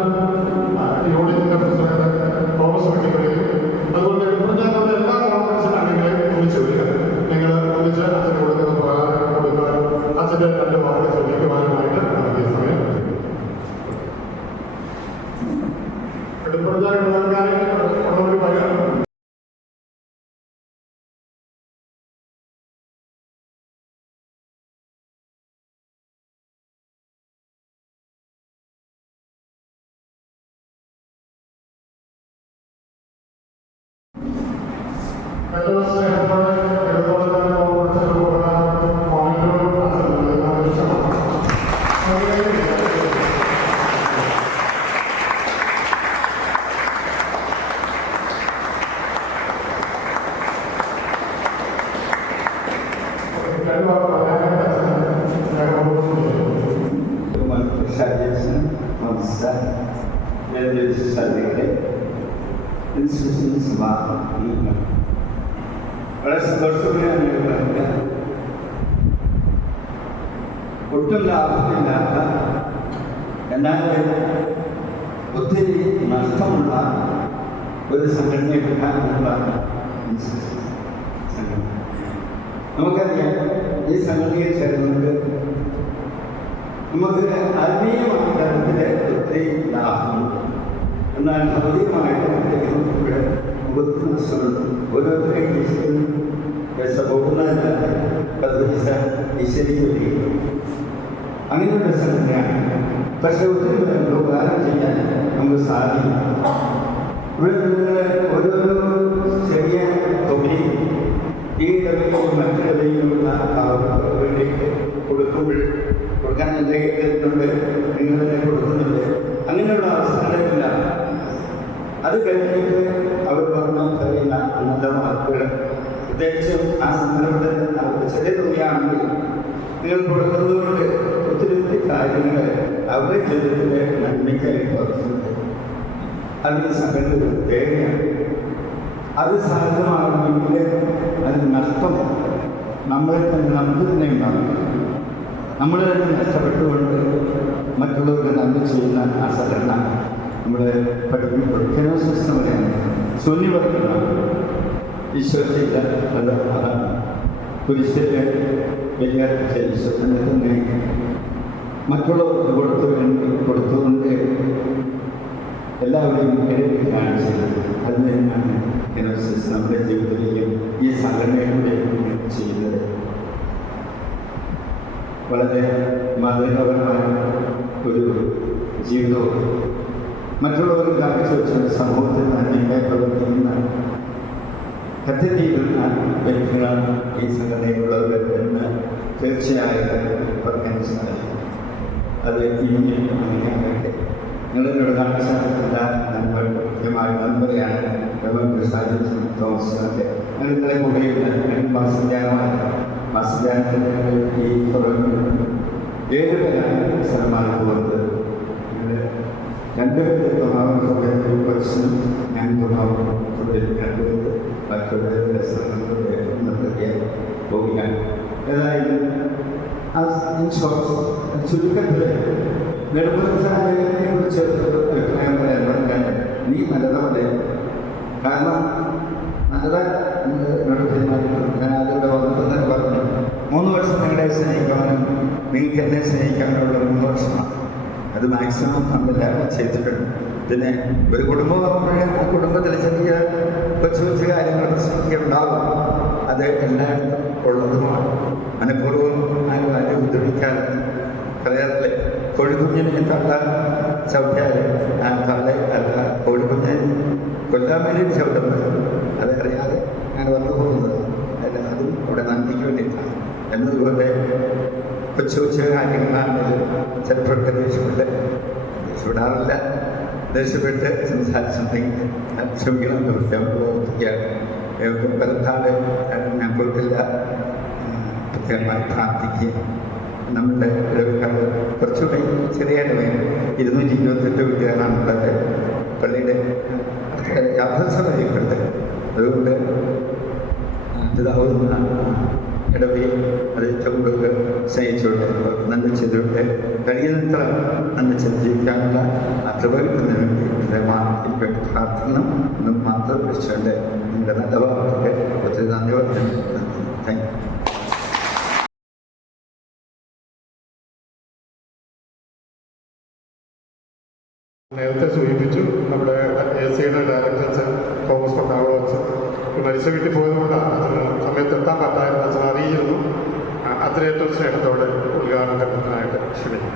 യൂണിറ്റിൻ്റെ പ്രസിഡന്റ് തോമസ് വെട്ടിപ്പള്ളിയും അതുപോലെ നെടുമ്പുറക്കാരുടെ എല്ലാ കോൺഫറൻസിന് അംഗങ്ങളെയും വിളിച്ചു വരിക. നിങ്ങൾ വിളിച്ച് അച്ഛന് കൊടുക്കുന്ന പ്രകാരം കൊടുക്കാനും അച്ഛൻ്റെ 2 വാക്കുകൾ ശ്രദ്ധിക്കുവാനുമായിട്ട് നടത്തിയ സമയം നെടുമ്പുറക്കാർ ഉള്ളവർ പറയാം. വളരെ സന്തോഷത്തോടെയാണ് ഒട്ടും ലാഭമില്ലാത്ത എന്നാൽ ഒത്തിരി നഷ്ടമുള്ള ഒരു സംഘടനയെ പ്രധാനമുള്ള സംഘടന. നമുക്കറിയാം, ഈ സംഘടനയിൽ ചേർന്നുകൊണ്ട് നമുക്ക് ആത്മീയമായ തരത്തിൽ ഒത്തിരി ലാഭമുണ്ട്. എന്നാൽ ഭൗതികമായിട്ട് ഇവിടെ ഒത്തിരി നഷ്ടമുണ്ട്. ഓരോരുത്തരെയും ഈശ്വരനും പോകുന്നതിനകത്ത് 10 പൈസ ഈശ്വരിക്ക് വരികയും അങ്ങനെയുള്ള സംഘടനയാണ്. പക്ഷെ ഒത്തിരി പേർക്ക് ഉപകാരം ചെയ്യാൻ നമുക്ക് സാധിക്കും. ഇവിടെ നിങ്ങൾ ഓരോരോ ചെറിയ തൊഴിൽ ഈ ഇടവകയും മറ്റു ഇടവകയിലുള്ള അവർക്ക് വേണ്ടി കൊടുക്കാൻ എന്തെങ്കിലുണ്ട്, നിങ്ങൾ തന്നെ കൊടുക്കുന്നുണ്ട്. അങ്ങനെയുള്ള അവസരങ്ങളില്ല. അത് കഴിഞ്ഞിട്ട് അവർ പറഞ്ഞു കഴിയുന്ന നല്ല വാക്കുകൾ, പ്രത്യേകിച്ചും ആ സന്ദർഭത്തിൽ അവർക്ക് ചെറിയ തുകയാണെങ്കിൽ നിങ്ങൾ കൊടുക്കുന്നത് കൊണ്ട് ഒത്തിരി ഒത്തിരി കാര്യങ്ങൾ അവരുടെ ജീവിതത്തിലെ നന്മയ്ക്കായിട്ട് വർദ്ധിക്കുന്നുണ്ട്. അതിന് സംഘടന പ്രത്യേകതയാണ്. അത് സാധ്യമാകണമെങ്കിൽ അതിന് നഷ്ടം നമുക്ക് തന്നെ ഉണ്ടാകും. നമ്മൾ തന്നെ നഷ്ടപ്പെട്ടുകൊണ്ട് മറ്റുള്ളവർക്ക് നന്മ ചെയ്യുന്ന ആ സംഘടന നമ്മളെ പഠിപ്പിക്കുന്ന സിസ്റ്റം വരെയാണ്. ശൂന്യവർക്കാണ് ഈശ്വരത്തില്ല. അത് അതാണ് കുരിശിലെ വലിയ ഈശ്വരനെ തന്നെ മറ്റുള്ളവർക്ക് കൊടുത്തുകൊണ്ട് എല്ലാവരെയും ഇടയ്ക്കാണ് ചെയ്തത്. അത് തന്നെയാണ് കെനോസിസ് നമ്മുടെ ജീവിതത്തിലേക്കും ഈ സംഘടനയിലൂടെ ചെയ്യുന്നത്. വളരെ മാതൃകാപരമായ ഒരു ജീവിതവും മറ്റുള്ളവർക്ക് കാണിച്ചു വെച്ച സമൂഹത്തിൽ നന്മയായി പ്രവർത്തിക്കുന്ന കഥയിലുള്ള വ്യക്തികളാണ് ഈ സംഘടനയിലുള്ളത് എന്ന് തീർച്ചയായും പറയാൻ സാധിക്കും. അത് ഇനിയും അങ്ങനെയാകട്ടെ. നിങ്ങളോട് കാണിച്ച എല്ലാ നന്മ കൃത്യമായ നന്മയാണ് തോമസിനൊക്കെ അങ്ങനെ കൂടെയുള്ള മാസധ്യാനത്തിന് ഈ തുടങ്ങി 7 പേരാണ് സമ്മാനം പോകുന്നത്. 2 പേര് തൊണ്ണാമത് സമയത്ത് കുറച്ചും ഞാൻ തൊണ്ണാമത് കൊണ്ടിരിക്കുന്നത് മറ്റുള്ള സ്ഥലങ്ങളിലൂടെ പോവുകയാണ്. ഏതായാലും ചുരുക്കത്തിൽ നെടുമ്പുറത്തിനെ കുറിച്ച് അഭിപ്രായം പറയാൻ പറഞ്ഞാൽ നീ നല്ലതല്ലേ. കാരണം നല്ലതായി ഞാൻ അതിലൂടെ വന്നിട്ട് തന്നെ പറഞ്ഞു 3 വർഷം നിങ്ങളെ സ്നേഹിക്കാനും നിങ്ങൾക്ക് എന്നെ സ്നേഹിക്കാനുള്ള 3 വർഷമാണ്. അത് മാക്സിമം നമ്മളെല്ലാം ചെയ്തിട്ടുണ്ട്. പിന്നെ ഒരു കുടുംബം ആകുമ്പോഴേ ആ കുടുംബത്തിൽ ചെറിയ കൊച്ചു കൊച്ചു കാര്യങ്ങൾ പ്രശ്നമൊക്കെ ഉണ്ടാകും. അത് എല്ലായിടത്തും ഉള്ളതുമാണ്. മനഃപൂർവ്വം ആരും ആരും ഉദ്ധരിക്കാതെ പറയാറില്ലേ, കോഴിക്കുഞ്ഞിനെ തള്ള ചവിട്ടിയാൽ ആ തള്ള അല്ല കോഴിക്കുഞ്ഞിനെ കൊല്ലാൻ വേണ്ടിയിട്ട് ചവിട്ടുന്നത്. അതറിയാതെ ഞാൻ വന്നു പോകുന്നത് അല്ല, അതും അവിടെ നന്ദിക്ക് വേണ്ടിയിട്ടാണ്. എന്നതുപോലെ കൊച്ചു കൊച്ചു കാര്യങ്ങളാണെങ്കിലും ചിലപ്പോഴൊക്കെ ദേഷ്യപ്പെടാറില്ല. ദേഷ്യപ്പെട്ട് സംസാരിച്ചിട്ടുണ്ടെങ്കിൽ ക്ഷമിക്കണം, വൃത്തിയാൻ പ്രവർത്തിക്കുകയാണ്. പലതാള് ഞാൻ കൊടുക്കില്ല. പ്രത്യേകമായി പ്രാർത്ഥിക്കുക. നമ്മളുടെ ഇടവക്കാട് കുറച്ചുകൂടി ചെറിയ 228 വീട്ടുകാരാണുള്ളത്. പള്ളിയുടെ യാഥാർത്ഥ്യതയുണ്ട്. അതുകൊണ്ട് പിതാവുന്ന ഇടവകയും അത് ഏറ്റവും കൂടുതൽ സ്നേഹിച്ചുകൊണ്ട് നന്മ ചെയ്തുകൊണ്ട് കഴിയുന്നത്ര നന്മ ചെയ്ത് ജീവിക്കാനുള്ള കൃപ കിട്ടുന്നതിന് വേണ്ടി എനിക്ക് വേണ്ടി പ്രാർത്ഥിക്കണം എന്ന് മാത്രം വിളിച്ചുകൊണ്ട് നിങ്ങളുടെ നല്ല വാർത്തയ്ക്ക് ഒത്തിരി നന്ദി പറഞ്ഞു. Thank you. നേരത്തെ സൂചിപ്പിച്ചു നമ്മുടെ ACയുടെ ഡയറക്ടർ അച്ഛൻ തോമസ് കൊണ്ടാവളോ അച്ഛൻ മരിച്ച വീട്ടിൽ പോയതുകൊണ്ടാണ് അച്ഛന് സമയത്ത് എത്താൻ പറ്റായിരുന്നു. അച്ഛൻ അറിയിച്ചിരുന്നു. അത്രയേറ്റവും സ്നേഹത്തോടെ ഉദ്ഘാടന കർമ്മത്തിനായിട്ട് ക്ഷണിക്കും.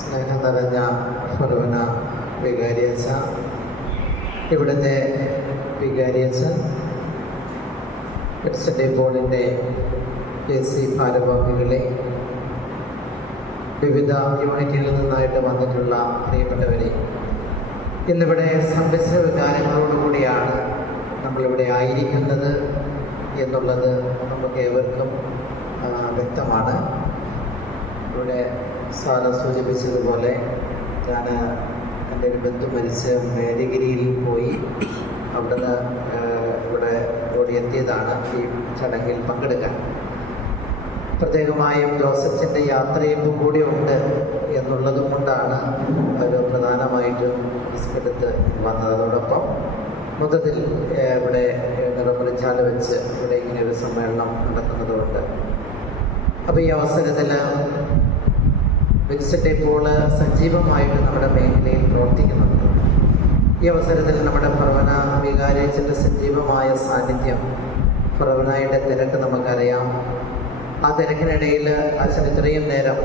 സ്നേഹം നിറഞ്ഞ ഫറവന വികാരിയച്ഛ, ഇവിടുത്തെ വികാരിയച്ഛൻ, സെൻറ്റ് പോളിൻ്റെ AC ഭാരവാഹികളെ, വിവിധ യൂണിറ്റുകളിൽ നിന്നായിട്ട് വന്നിട്ടുള്ള പ്രിയപ്പെട്ടവരെ, ഇന്നിവിടെ സമ്മിശ്ര വികാരങ്ങളോടുകൂടിയാണ് നമ്മളിവിടെ ആയിരിക്കുന്നത് എന്നുള്ളത് നമുക്ക് ഏവർക്കും വ്യക്തമാണ്. ഇവിടെ സാറ സൂചിപ്പിച്ചതുപോലെ ഞാൻ എൻ്റെ ഒരു ബന്ധു മരിച്ച് മേലഗിരിയിൽ പോയി അവിടുന്ന് ഇവിടെ ഓടിയെത്തിയതാണ് ഈ ചടങ്ങിൽ പങ്കെടുക്കാൻ. പ്രത്യേകമായും ജോസഫിൻ്റെ യാത്രയും കൂടി ഉണ്ട് എന്നുള്ളതും കൊണ്ടാണ് ഒരു പ്രധാനമായിട്ടും റിസ്കെടുത്ത് വന്നത്. അതോടൊപ്പം മൊത്തത്തിൽ ഇവിടെ നിറമുറിച്ചാൽ വെച്ച് ഇവിടെ ഇങ്ങനെ ഒരു സമ്മേളനം നടക്കുന്നതുകൊണ്ട് അപ്പോൾ ഈ അവസരത്തിൽ വിൻസെൻ്റ് പോൾ സജീവമായിട്ട് നമ്മുടെ മേഖലയിൽ പ്രവർത്തിക്കുന്നുണ്ട്. ഈ അവസരത്തിൽ നമ്മുടെ ഫറവന വികാരിയച്ഛൻ്റെ സജീവമായ സാന്നിധ്യം, ഫറവനായുടെ തിരക്ക് നമുക്കറിയാം. ആ തിരക്കിനിടയിൽ അച്ഛൻ ഇത്രയും നേരം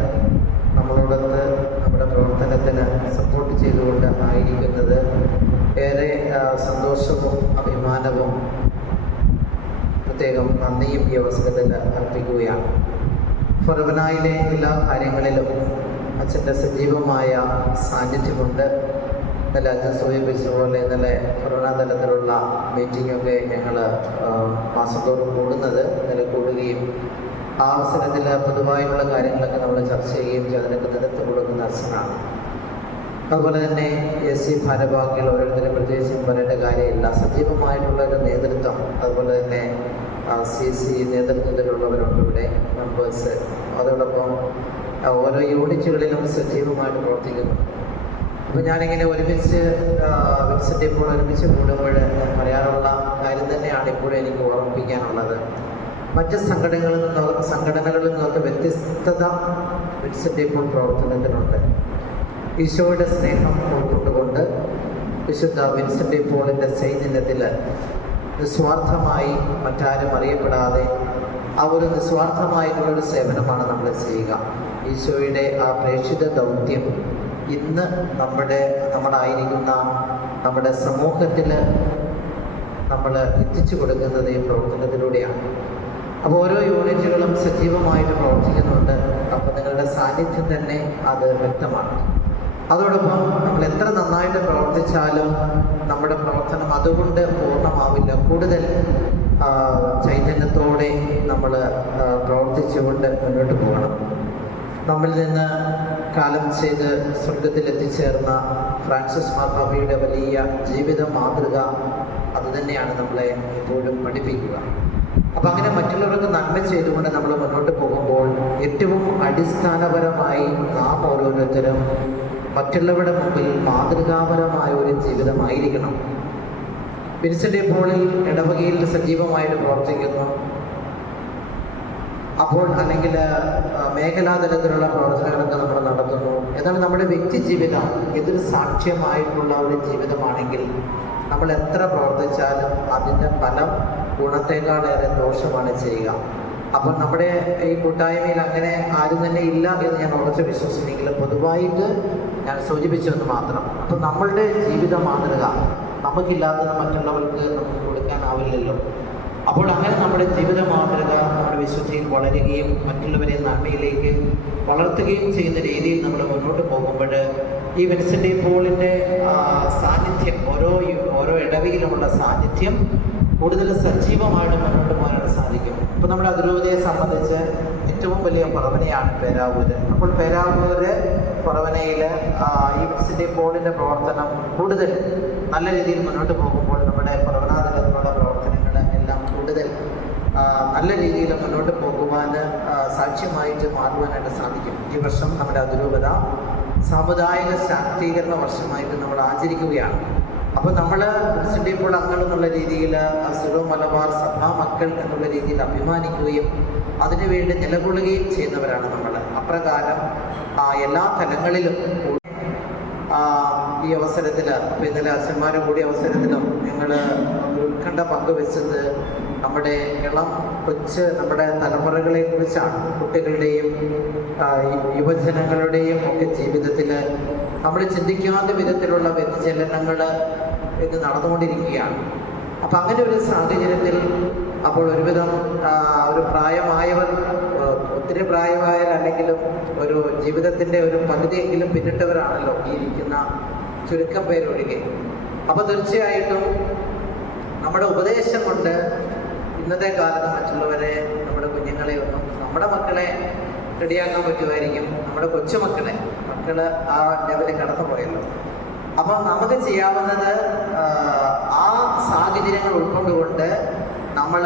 നമ്മളോടൊത്ത് നമ്മുടെ പ്രവർത്തനത്തിന് സപ്പോർട്ട് ചെയ്തുകൊണ്ട് ആയിരിക്കുന്നത് ഏറെ സന്തോഷവും അഭിമാനവും പ്രത്യേകം നന്ദിയും ഈ അവസരത്തിൽ അർപ്പിക്കുകയാണ്. ഫറവനായിലെ എല്ലാ കാര്യങ്ങളിലും അച്ഛൻ്റെ സജീവമായ സാന്നിധ്യമുണ്ട്. ഇന്നലെ അച്ഛൻ സൂചിപ്പിച്ച പോലെ ഇന്നലെ ഫറവന തലത്തിലുള്ള മീറ്റിങ്ങൊക്കെ ഞങ്ങൾ മാസം തോറും കൂടുന്നത്, ഇന്നലെ കൂടുകയും ആ അവസരത്തിൽ പൊതുവായിട്ടുള്ള കാര്യങ്ങളൊക്കെ നമ്മൾ ചർച്ച ചെയ്യുകയും അതിനൊക്കെ നേതൃത്വം കൊടുക്കുന്ന അച്ഛനാണ്. അതുപോലെ തന്നെ AC ഭാരവാഹികൾ ഓരോരുത്തരും പ്രത്യേകിച്ചും പറയേണ്ട കാര്യമില്ല. സജീവമായിട്ടുള്ള ഒരു നേതൃത്വം, അതുപോലെ തന്നെ CC നേതൃത്വത്തിലുള്ളവരുണ്ട് ഇവിടെ, മെമ്പേഴ്സ്. അതോടൊപ്പം ഓരോ യൂണിറ്റുകളിലും സജീവമായിട്ട് പ്രവർത്തിക്കുന്നു. അപ്പോൾ ഞാനിങ്ങനെ ഒരുമിച്ച് വിൻസെൻ്റ് ഇപ്പോൾ ഒരുമിച്ച് കൂടുമ്പോൾ ഞാൻ പറയാനുള്ള കാര്യം തന്നെയാണ് ഇപ്പോഴും എനിക്ക് ഓർമ്മിപ്പിക്കാനുള്ളത്. മറ്റ് സംഘടനകളിൽ നിന്നൊക്കെ വ്യത്യസ്തത വിൻസെൻ്റ് ഇപ്പോൾ പ്രവർത്തനത്തിനുണ്ട്. ഈശോയുടെ സ്നേഹം ഉൾക്കൊണ്ടുകൊണ്ട് വിശുദ്ധ വിൻസെൻ്റ് പോളിൻ്റെ ചൈതന്യത്തിൽ നിസ്വാർത്ഥമായി മറ്റാരും അറിയപ്പെടാതെ ആ ഒരു നിസ്വാർത്ഥമായിട്ടുള്ളൊരു സേവനമാണ് നമ്മൾ ചെയ്യുക. ഈശോയുടെ ആ പ്രേക്ഷിത ദൗത്യം ഇന്ന് നമ്മളായിരിക്കുന്ന നമ്മുടെ സമൂഹത്തിൽ നമ്മൾ എത്തിച്ചു കൊടുക്കുന്നത് ഈ പ്രവർത്തനത്തിലൂടെയാണ്. അപ്പോൾ ഓരോ യൂണിറ്റുകളും സജീവമായിട്ട് പ്രവർത്തിക്കുന്നുണ്ട്. അപ്പോൾ നിങ്ങളുടെ സാന്നിധ്യം തന്നെ അത് വ്യക്തമാണ്. അതോടൊപ്പം നമ്മൾ എത്ര നന്നായിട്ട് പ്രവർത്തിച്ചാലും നമ്മുടെ പ്രവർത്തനം അതുകൊണ്ട് പൂർണ്ണമാവില്ല. കൂടുതൽ ചൈതന്യത്തോടെ നമ്മൾ പ്രവർത്തിച്ചുകൊണ്ട് മുന്നോട്ട് പോകണം. നമ്മിൽ നിന്ന് കാലം ചെയ്ത് സ്വർഗത്തിൽ എത്തിച്ചേർന്ന ഫ്രാൻസിസ് മാർപ്പാപ്പയുടെ വലിയ ജീവിത മാതൃക അതുതന്നെയാണ് നമ്മളെ എപ്പോഴും പഠിപ്പിക്കുക. അപ്പം അങ്ങനെ മറ്റുള്ളവർക്ക് നന്മ ചെയ്തുകൊണ്ട് നമ്മൾ മുന്നോട്ട് പോകുമ്പോൾ ഏറ്റവും അടിസ്ഥാനപരമായി നാം ഓരോരുത്തരും മറ്റുള്ളവരുടെ മുമ്പിൽ മാതൃകാപരമായ ഒരു ജീവിതമായിരിക്കണം. വിൻസെൻ്റ് പോളിൽ ഇടവകയിൽ സജീവമായിട്ട് പ്രവർത്തിക്കുന്നു. അപ്പോൾ അല്ലെങ്കിൽ മേഖലാതലത്തിലുള്ള പ്രവർത്തനങ്ങളൊക്കെ നമ്മൾ നടത്തുന്നു. എന്നാൽ നമ്മുടെ വ്യക്തി ജീവിതം ഇതൊരു സാക്ഷ്യമായിട്ടുള്ള ഒരു ജീവിതമാണെങ്കിൽ നമ്മൾ എത്ര പ്രവർത്തിച്ചാലും അതിൻ്റെ ഫലം ഗുണത്തേക്കാളേറെ ദോഷമാണ് ചെയ്യുക. അപ്പോൾ നമ്മുടെ ഈ കൂട്ടായ്മയിൽ അങ്ങനെ ആരും തന്നെ ഇല്ല എന്ന് ഞാൻ ഉറച്ച് വിശ്വസിക്കുമെങ്കിലും പൊതുവായിട്ട് ഞാൻ സൂചിപ്പിച്ചെന്ന് മാത്രം. അപ്പോൾ നമ്മളുടെ ജീവിത മാതൃക നമുക്കില്ലാത്തത് മറ്റുള്ളവർക്ക് നമുക്ക് കൊടുക്കാനാവില്ലല്ലോ. അപ്പോൾ അങ്ങനെ നമ്മുടെ ജീവിത മാതൃക നമ്മുടെ വിശുദ്ധിയിൽ വളരുകയും മറ്റുള്ളവരെ നന്മയിലേക്ക് വളർത്തുകയും ചെയ്യുന്ന രീതിയിൽ നമ്മൾ മുന്നോട്ട് പോകുമ്പോൾ ഈ വിൻസെൻ്റ് പോളിൻ്റെ സാന്നിധ്യം ഓരോ ഇടവയിലുമുള്ള സാന്നിധ്യം കൂടുതൽ സജീവമായിട്ട് മുന്നോട്ട് പോകാനായിട്ട് സാധിക്കും. ഇപ്പോൾ നമ്മുടെ അതിരൂപതയെ സംബന്ധിച്ച് ഏറ്റവും വലിയ ഫറവനയാണ് പേരാവൂര്. അപ്പോൾ പേരാവൂര് പുറവനയിൽ ഈ വിസിറ്റി പോളിൻ്റെ പ്രവർത്തനം കൂടുതൽ നല്ല രീതിയിൽ മുന്നോട്ട് പോകുമ്പോൾ നമ്മുടെ പുറവന തലത്തിലുള്ള പ്രവർത്തനങ്ങൾ എല്ലാം കൂടുതൽ നല്ല രീതിയിൽ മുന്നോട്ട് പോകുവാൻ സാക്ഷ്യമായിട്ട് മാറുവാനായിട്ട് സാധിക്കും. ഈ വർഷം നമ്മുടെ അതിരൂപത സാമുദായിക ശാക്തീകരണ വർഷമായിട്ട് നമ്മൾ ആചരിക്കുകയാണ്. അപ്പോൾ നമ്മൾ വിസിറ്റി പോൾ അംഗങ്ങൾ എന്നുള്ള രീതിയിൽ സിറോ മലബാർ സഭാ മക്കൾ എന്നുള്ള രീതിയിൽ അഭിമാനിക്കുകയും അതിനുവേണ്ടി നിലകൊള്ളുകയും ചെയ്യുന്നവരാണ് നമ്മൾ. അപ്രകാരം എല്ലാ തലങ്ങളിലും ഈ അവസരത്തിൽ ഇന്നലെ അച്ഛന്മാരും കൂടിയ അവസരത്തിലും ഞങ്ങൾ ഉത്കണ്ഠ പങ്കുവെച്ചത് നമ്മുടെ ഇളം നമ്മുടെ തലമുറകളെ കുറിച്ചാണ്. കുട്ടികളുടെയും യുവജനങ്ങളുടെയും ഒക്കെ ജീവിതത്തിൽ നമ്മൾ ചിന്തിക്കാത്ത വിധത്തിലുള്ള വ്യതിചലനങ്ങൾ ഇത് നടന്നുകൊണ്ടിരിക്കുകയാണ്. അപ്പം അങ്ങനെ ഒരു സാഹചര്യത്തിൽ അപ്പോൾ ഒരുവിധം ഒരു പ്രായമായവർ, ഒത്തിരി പ്രായമായവരല്ലെങ്കിലും ഒരു ജീവിതത്തിൻ്റെ ഒരു പകുതിയെങ്കിലും പിന്നിട്ടവരാണല്ലോ ഈ ഇരിക്കുന്ന ചുരുക്കം പേരൊഴികെ. അപ്പോൾ തീർച്ചയായിട്ടും നമ്മുടെ ഉപദേശം കൊണ്ട് ഇന്നത്തെ കാലത്ത് മറ്റുള്ളവരെ, നമ്മുടെ കുഞ്ഞുങ്ങളെ ഒന്നും, നമ്മുടെ മക്കളെ റെഡിയാക്കാൻ പറ്റുമായിരിക്കും, നമ്മുടെ കൊച്ചുമക്കളെ, മക്കൾ ആ ലെവലിൽ കടന്നു പോയല്ലോ. അപ്പം നമുക്ക് ചെയ്യാവുന്നത് ആ സാഹചര്യങ്ങൾ ഉൾക്കൊണ്ടുകൊണ്ട് നമ്മൾ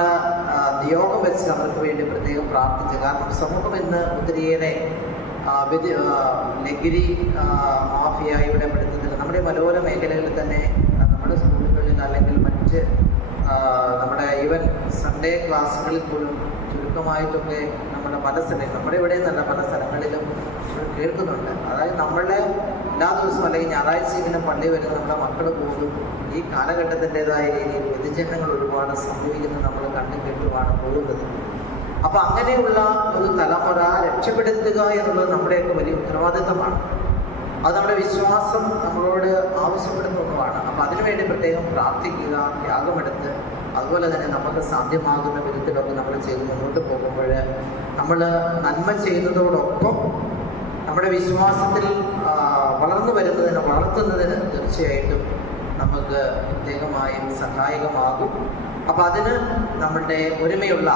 നിയോഗം വെച്ച് അവർക്ക് വേണ്ടി പ്രത്യേകം പ്രാർത്ഥിച്ചു. കാരണം സമൂഹം ഇന്ന് ഒത്തിരിയേറെ ലഹരി മാഫിയായുടെ പിടുത്തത്തിൽ നമ്മുടെ മലയോര മേഖലകളിൽ തന്നെ നമ്മുടെ സ്കൂളുകളിൽ അല്ലെങ്കിൽ മറ്റ് നമ്മുടെ ഈവൻ സൺഡേ ക്ലാസ്സുകളിൽ പോലും ചുരുക്കമായിട്ടൊക്കെ നമ്മുടെ പല സ്ഥലങ്ങളിൽ, നമ്മുടെ ഇവിടെ നല്ല പല സ്ഥലങ്ങളിലും കേൾക്കുന്നുണ്ട്. അതായത് നമ്മളെ എല്ലാ ദിവസവും അല്ലെങ്കിൽ ഞായറാഴ്ച ഇങ്ങനെ പള്ളി വരുന്ന നമ്മുടെ മക്കൾ പോലും ഈ കാലഘട്ടത്തിൻ്റെതായ രീതിയിൽ വ്യതിചലനങ്ങൾ ഒരുപാട് സംഭവിക്കുന്നത് നമ്മൾ കണ്ടും കേട്ടുമാണ് പോകുന്നത്. അപ്പം അങ്ങനെയുള്ള ഒരു തലമുറ രക്ഷപ്പെടുത്തുക എന്നുള്ളത് നമ്മുടെയൊക്കെ വലിയ ഉത്തരവാദിത്തമാണ്. അത് നമ്മുടെ വിശ്വാസം നമ്മളോട് ആവശ്യപ്പെടുന്ന ഒന്നുമാണ്. അപ്പം അതിനുവേണ്ടി പ്രത്യേകം പ്രാർത്ഥിക്കുക, ത്യാഗമെടുത്ത് അതുപോലെ തന്നെ നമുക്ക് സാധ്യമാകുന്ന വിധത്തിലൊക്കെ നമ്മൾ ചെയ്ത് മുന്നോട്ട് പോകുമ്പോൾ നമ്മൾ നന്മ ചെയ്യുന്നതോടൊപ്പം നമ്മുടെ വിശ്വാസത്തിൽ വളർത്തുന്നതിന് തീർച്ചയായിട്ടും നമുക്ക് പ്രത്യേകമായും സഹായകമാകും. അപ്പോൾ അതിന് നമ്മളുടെ ഒരുമയുള്ള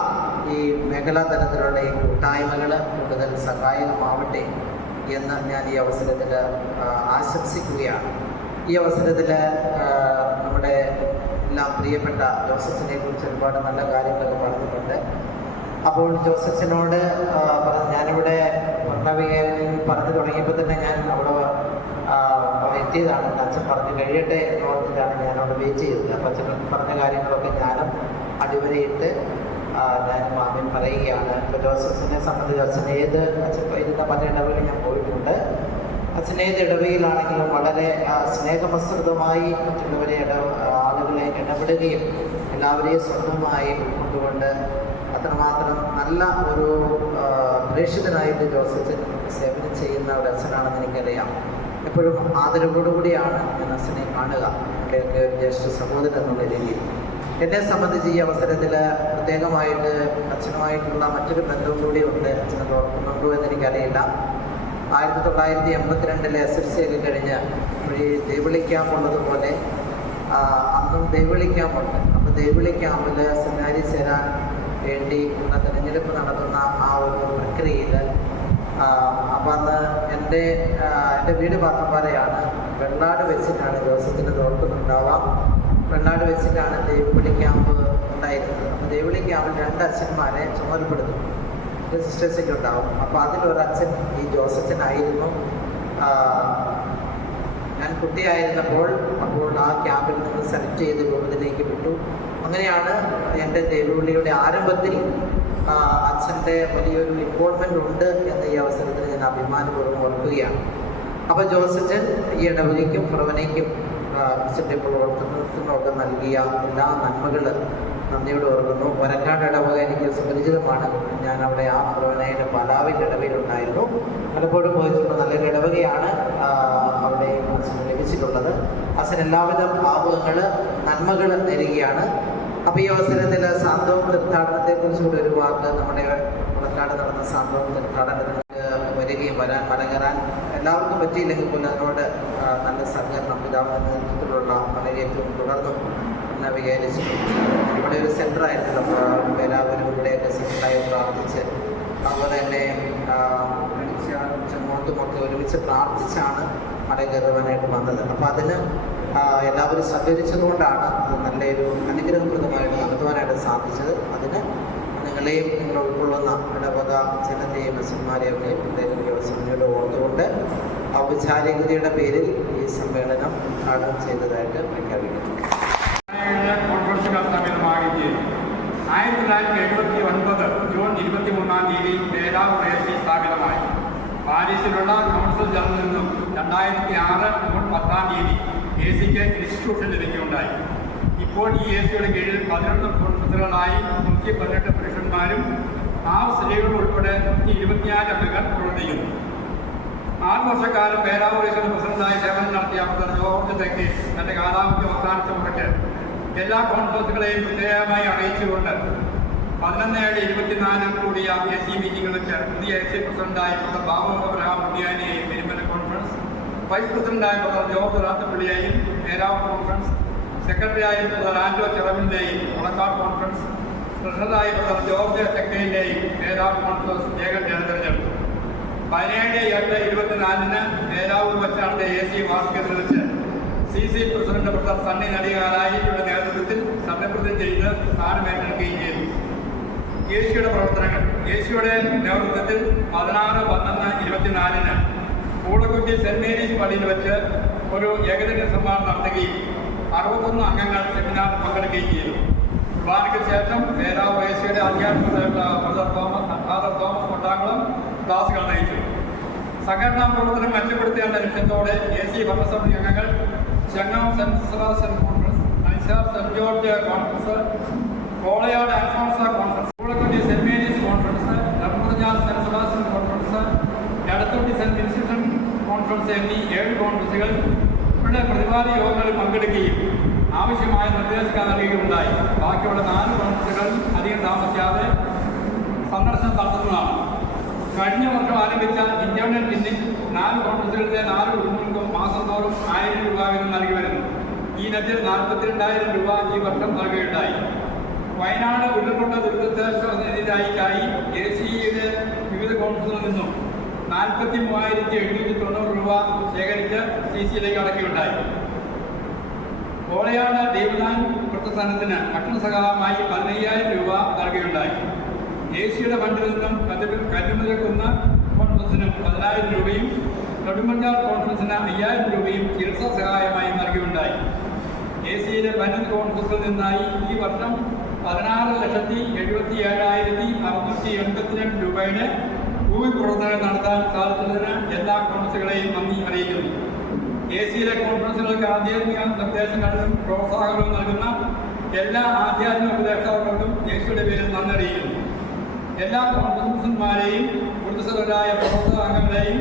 ഈ മേഖലാ തലത്തിലുള്ള ഈ കൂട്ടായ്മകൾ കൂടുതൽ സഹായകമാവട്ടെ എന്ന് ഞാൻ ഈ അവസരത്തിൽ ആശംസിക്കുകയാണ്. ഈ അവസരത്തിൽ നമ്മുടെ എല്ലാം പ്രിയപ്പെട്ട ജോസഫിനെ കുറിച്ച് ഒരുപാട് നല്ല കാര്യങ്ങളൊക്കെ പറഞ്ഞിട്ടുണ്ട്. അപ്പോൾ ജോസഫിനോട് ഞാനിവിടെ ഭരണവികാരിൽ പറഞ്ഞു തുടങ്ങിയപ്പോൾ തന്നെ ഞാൻ അവിടെ എത്തിയതാണ്. അച്ഛൻ പറഞ്ഞ് കഴിയട്ടെ എന്ന് ഓർത്തിട്ടാണ് ഞാൻ അവിടെ വെയിറ്റ് ചെയ്തത്. അപ്പോൾ അച്ഛൻ പറഞ്ഞ കാര്യങ്ങളൊക്കെ ഞാനും അടിവരയിട്ട് ഞാനും മാമൻ പറയുകയാണ്. ഇപ്പോൾ ജോസഫിനെ സംബന്ധിച്ച് അച്ഛൻ ഇരുന്ന പല ഇടവകളിൽ ഞാൻ പോയിട്ടുണ്ട്. അച്ഛൻ ഏത് ഇടവയിലാണെങ്കിലും വളരെ സ്നേഹമസൃതമായി മറ്റുള്ളവരെ ആളുകളെ ഇടപെടുകയും എല്ലാവരെയും സ്വന്തമായി ഉൾക്കൊണ്ടുകൊണ്ട് അത്രമാത്രം നല്ല ഒരു പ്രേക്ഷിതനായിട്ട് ജോസഫിൻ സേവനം ചെയ്യുന്ന ഒരു അച്ഛനാണെന്ന് എനിക്കറിയാം. എപ്പോഴും ആദരവോടുകൂടിയാണ് ഞാൻ അച്ഛനെ കാണുക, എൻ്റെയൊക്കെ ഒരു ജ്യേഷ്ഠ സഹോദരൻ എന്നുള്ള രീതിയിൽ. എന്നെ സംബന്ധിച്ച് ഈ അവസരത്തിൽ പ്രത്യേകമായിട്ട് അച്ഛനുമായിട്ടുള്ള മറ്റൊരു ബന്ധവും കൂടി ഉണ്ട്. അച്ഛനത് ഓർക്കുന്നുണ്ടോ എന്നെനിക്കറിയില്ല. 1982 SSLC ഒക്കെ കഴിഞ്ഞ് ഈ ദേവിളി ക്യാമ്പ് ഉള്ളതുപോലെ അന്നും ദേവിളി ക്യാമ്പുണ്ട്. അപ്പോൾ ദേവിളി ക്യാമ്പിൽ സെമിനാരി ചേരാൻ വേണ്ടി ഉള്ള തിരഞ്ഞെടുപ്പ് നടത്തുന്ന ആ ഒരു പ്രക്രിയയിൽ അപ്പം അന്ന് എൻ്റെ വീട് പാത്രപ്പാറയാണ്. വെള്ളാട് വെച്ചിട്ടാണ് ജോസഫിന് ഓർക്കുന്നുണ്ടാവാം. വെള്ളാട് വെച്ചിട്ടാണ് ദേവിളി ക്യാമ്പ് ഉണ്ടായിരുന്നത്. അപ്പോൾ ദേവിളി ക്യാമ്പിൽ 2 അച്ഛന്മാരെ ചുമതലപ്പെടുത്തും, സിസ്റ്റേഴ്സൊക്കെ ഉണ്ടാവും. അപ്പോൾ അതിലൊരച്ഛൻ ഈ ജോസഫിനായിരുന്നു. ഞാൻ കുട്ടിയായിരുന്നപ്പോൾ ആ ക്യാമ്പിൽ നിന്ന് സെലക്ട് ചെയ്ത് രൂപത്തിലേക്ക് വിട്ടു. അങ്ങനെയാണ് എൻ്റെ ദേവിപള്ളിയുടെ ആരംഭത്തിൽ അച്ഛൻ്റെ വലിയൊരു ഇൻവോൾവ്മെൻ്റ് ഉണ്ട് എന്ന ഈ അവസരത്തിൽ ഞാൻ അഭിമാനപൂർവ്വം ഓർക്കുകയാണ്. അപ്പോൾ ജോസഫൻ ഈ ഇടവകയ്ക്കും പുറവനയ്ക്കും അച്ഛൻ്റെ പ്രവർത്തനത്തിനൊക്കെ നൽകിയ എല്ലാ നന്മകൾ നന്ദിയോട് ഓർക്കുന്നു. വരക്കാട് ഇടവക എനിക്ക് സുപരിചിതമാണ്. ഞാൻ അവിടെ ആ പുറവനയുടെ പലാവിൻ്റെ ഇടവയിലുണ്ടായിരുന്നു. പലപ്പോഴും പോയിട്ടുള്ള നല്ലൊരു ഇടവകയാണ് അവിടെ അച്ഛന് ലഭിച്ചിട്ടുള്ളത്. അച്ഛൻ എല്ലാവിധ ഭാവുകങ്ങൾ നന്മകൾ നേരുകയാണ്. അപ്പോൾ ഈ അവസരത്തിൽ സാന്ത്വം തീർത്ഥാടനത്തെക്കുറിച്ച് കൂടി ഒരു വാക്ക്, നമ്മുടെ പുറക്കാട് നടന്ന സാന്ത്വം തീർത്ഥാടനത്തിന് വരാൻ മലകയറാൻ എല്ലാവർക്കും പറ്റിയില്ലെങ്കിൽ പോലും അതിനോട് നല്ല സഹകരണം പിതാവിൻ്റെ നേതൃത്വത്തിലുള്ള മലകയറ്റവും തുടർന്നും എന്ന് വിചാരിച്ചു. ഇവിടെ ഒരു സെൻ്ററായിരുന്നു. അപ്പോൾ എല്ലാവരും ഇവിടെയൊക്കെ സെൻ്ററായി പ്രാർത്ഥിച്ച് അതുപോലെ തന്നെ ചെങ്ങോട്ടുമൊക്കെ ഒരുമിച്ച് പ്രാർത്ഥിച്ചാണ് മല കയറുവാനായിട്ട് വന്നത്. അപ്പോൾ അതിന് എല്ലാവരും സഹകരിച്ചതുകൊണ്ടാണ് അത് നല്ലൊരു അനുഗ്രഹപ്രദമായിട്ട് നടത്തുവാനായിട്ട് സാധിച്ചത്. അതിന് നിങ്ങളെയും നിങ്ങൾ ഉൾക്കൊള്ളുന്ന ഇടവക ജനത്തെയും മിഷന്മാരെയും ഒക്കെ പ്രത്യേകം ദേവസ്വത്തിനോട് ഓർത്തുകൊണ്ട് ഔപചാരികതയുടെ പേരിൽ ഈ സമ്മേളനം ഉദ്ഘാടനം ചെയ്തതായിട്ട് പ്രഖ്യാപിക്കുന്നു. കോൺഫറൻസുകൾ സമ്മേളനമാകുകയും 1979 ജൂൺ 23 പേരാവ് റേസി സ്ഥാപിതമായി. പാരീസിലുള്ള കൗൺസിൽ ജനറിൽ നിന്നും 2006 ജൂൺ 10 AC-ക്ക് ഇൻസ്റ്റിറ്റ്യൂഷൻ ലഭിക്കുകയുണ്ടായി. ഇപ്പോൾ ഈ AC-യുടെ കീഴിൽ 11 കോൺഫറൻസുകളായി 118 പുരുഷന്മാരും 6 സ്ത്രീകളും ഉൾപ്പെടെ 124 അംഗങ്ങൾ പ്രവർത്തിക്കുന്നു. 6 വർഷക്കാലം പേരാവ് റേസിയുടെ പ്രസിഡന്റായി സേവനം നടത്തിയ ജോർജ് തെക്കി തന്റെ കാലാവധി അവസാനിച്ച മുറയ്ക്ക് എല്ലാ കോൺഫറൻസുകളെയും പ്രത്യേകമായി അറിയിച്ചുകൊണ്ട് 11/7/24 കൂടിയ AC മീറ്റിംഗിൽ വെച്ച് പുതിയ AC പ്രസിഡന്റായി ബാബു അബ്രഹാം മുടിയാനെയും പെരുമ്പല കോൺഫറൻസ്, വൈസ് പ്രസിഡന്റായി ജോർജ് റാത്തപ്പള്ളിയെയും പേരാവ് കോൺഫറൻസ്, സെക്രട്ടറിയായി ആൻഡോ ചെറവിൻ്റെയും മുളക്കാട് കോൺഫറൻസ്, ട്രഷററായി ജോർജ് തെക്കയിലെയും പേരാവ് കോൺഫറൻസ് തിരഞ്ഞെടുത്തു. 17/8/24 പേരാവൂർ വെച്ച് നടത്തിയ AC വാർഷികത്തിൽ വെച്ച് CC പ്രസിഡന്റ് ഡോക്ടർ സണ്ണി നടികാരായിയുടെ നേതൃത്വത്തിൽ സത്യപ്രതിജ്ഞ ചെയ്ത് സ്ഥാനമേറ്റെടുക്കുകയും ചെയ്തു. AC-യുടെ പ്രവർത്തനങ്ങൾ. AC-യുടെ നേതൃത്വത്തിൽ 16/11/24 പൂളക്കുറ്റി സെന്റ് മേരീസ് പള്ളിയിൽ വെച്ച് ഒരു ഏകദിന സമ്മേളനം നടത്തുകയും 61 അംഗങ്ങൾ സെമിനാറിൽ പങ്കെടുക്കുകയും ചെയ്തു. കുർബാനയ്ക്ക് ശേഷം പേരാവ് AC-യുടെ അധ്യാപക ഫാദർ തോമസ് കൊട്ടാകുളം ക്ലാസുകൾ നയിച്ചു. സംഘടനാ പ്രവർത്തനം മെച്ചപ്പെടുത്തേണ്ട ലക്ഷ്യത്തോടെ AC ഭരണസമിതി അംഗങ്ങൾ ചെങ്ങം സെന്റ് സെബാസ്റ്റ്യൻ കോൺഫറൻസ്, ഐസാർ Saint George conference, Kolayad Alphonsa conference, Poolakutty Saint Mary's conference, ധർമ്മപുരഞ്ഞാൽ Saint Sebastian conference, Edathundi Saint Vincent conference എന്നീ 7 കോൺഫറൻസുകൾ ഇവിടെ പ്രതിവാദ യോഗങ്ങളിൽ പങ്കെടുക്കുകയും ആവശ്യമായ നിർദ്ദേശങ്ങൾ നൽകുകയുണ്ടായി. ബാക്കിയുള്ള 4 കോൺഫറൻസുകൾ അധികം താമസിയാതെ സന്ദർശനം നടത്തുന്നതാണ്. കഴിഞ്ഞ വർഷം ആരംഭിച്ച ഇന്റർനെറ്റ് പിന്നിൽ 4 കോൺഫറൻസുകളിലെ 4 കുടുംബങ്ങൾക്കും മാസം തോറും 1000 രൂപ വീതം നൽകി വരുന്നു. ഈ ഇനത്തിൽ 42,000 രൂപ ഈ വർഷം നൽകുകയുണ്ടായി. വയനാട് ഉരുൾപൊട്ട ദുരിതാശ്വാസ നിധിക്കായി AC-യുടെ വിവിധ കോൺഫറൻസുകളിൽ നിന്നും 43,790 രൂപ ശേഖരിച്ച് CC-യിലേക്ക് അടക്കുകയുണ്ടായി. കോളയാട് ദേവദാൻ വൃത്തസ്ഥാനത്തിന് ഭക്ഷണ സഹായമായി 15,000 രൂപ നൽകുകയുണ്ടായി. AC-യുടെ ഫണ്ടിൽ നിന്നും കല്ലുമലക്കുന്ന് കോൺഫറൻസിന് 10,000 രൂപയും നെടുമഞ്ചാൽ കോൺഫറൻസിന് 5,000 രൂപയും ചികിത്സാ സഹായമായി നൽകുകയുണ്ടായി. AC-യുടെ ഫണ്ടിൽ കോൺഫറൻസിൽ നിന്നായി ഈ വർഷം 16,77,682 രൂപയുടെ ഭൂമി പ്രവർത്തനങ്ങൾ നടത്താൻ സാധിച്ചതിന് എല്ലാ കോൺഫറൻസുകളെയും നന്ദി അറിയിക്കുന്നു. AC-യിലെ കോൺഫറൻസുകൾക്ക് ആധ്യാത്മിക നിർദ്ദേശങ്ങളും പ്രോത്സാഹനവും നൽകുന്ന എല്ലാ ആധ്യാത്മിക ഉപദേഷ്ടാക്കൾക്കും AC-യുടെ പേരിൽ നന്ദി അറിയിക്കുന്നു. എല്ലാ കോൺഫറൻസുമാരെയും ഊർജ്ജസ്വലരായ പ്രവർത്തക അംഗങ്ങളെയും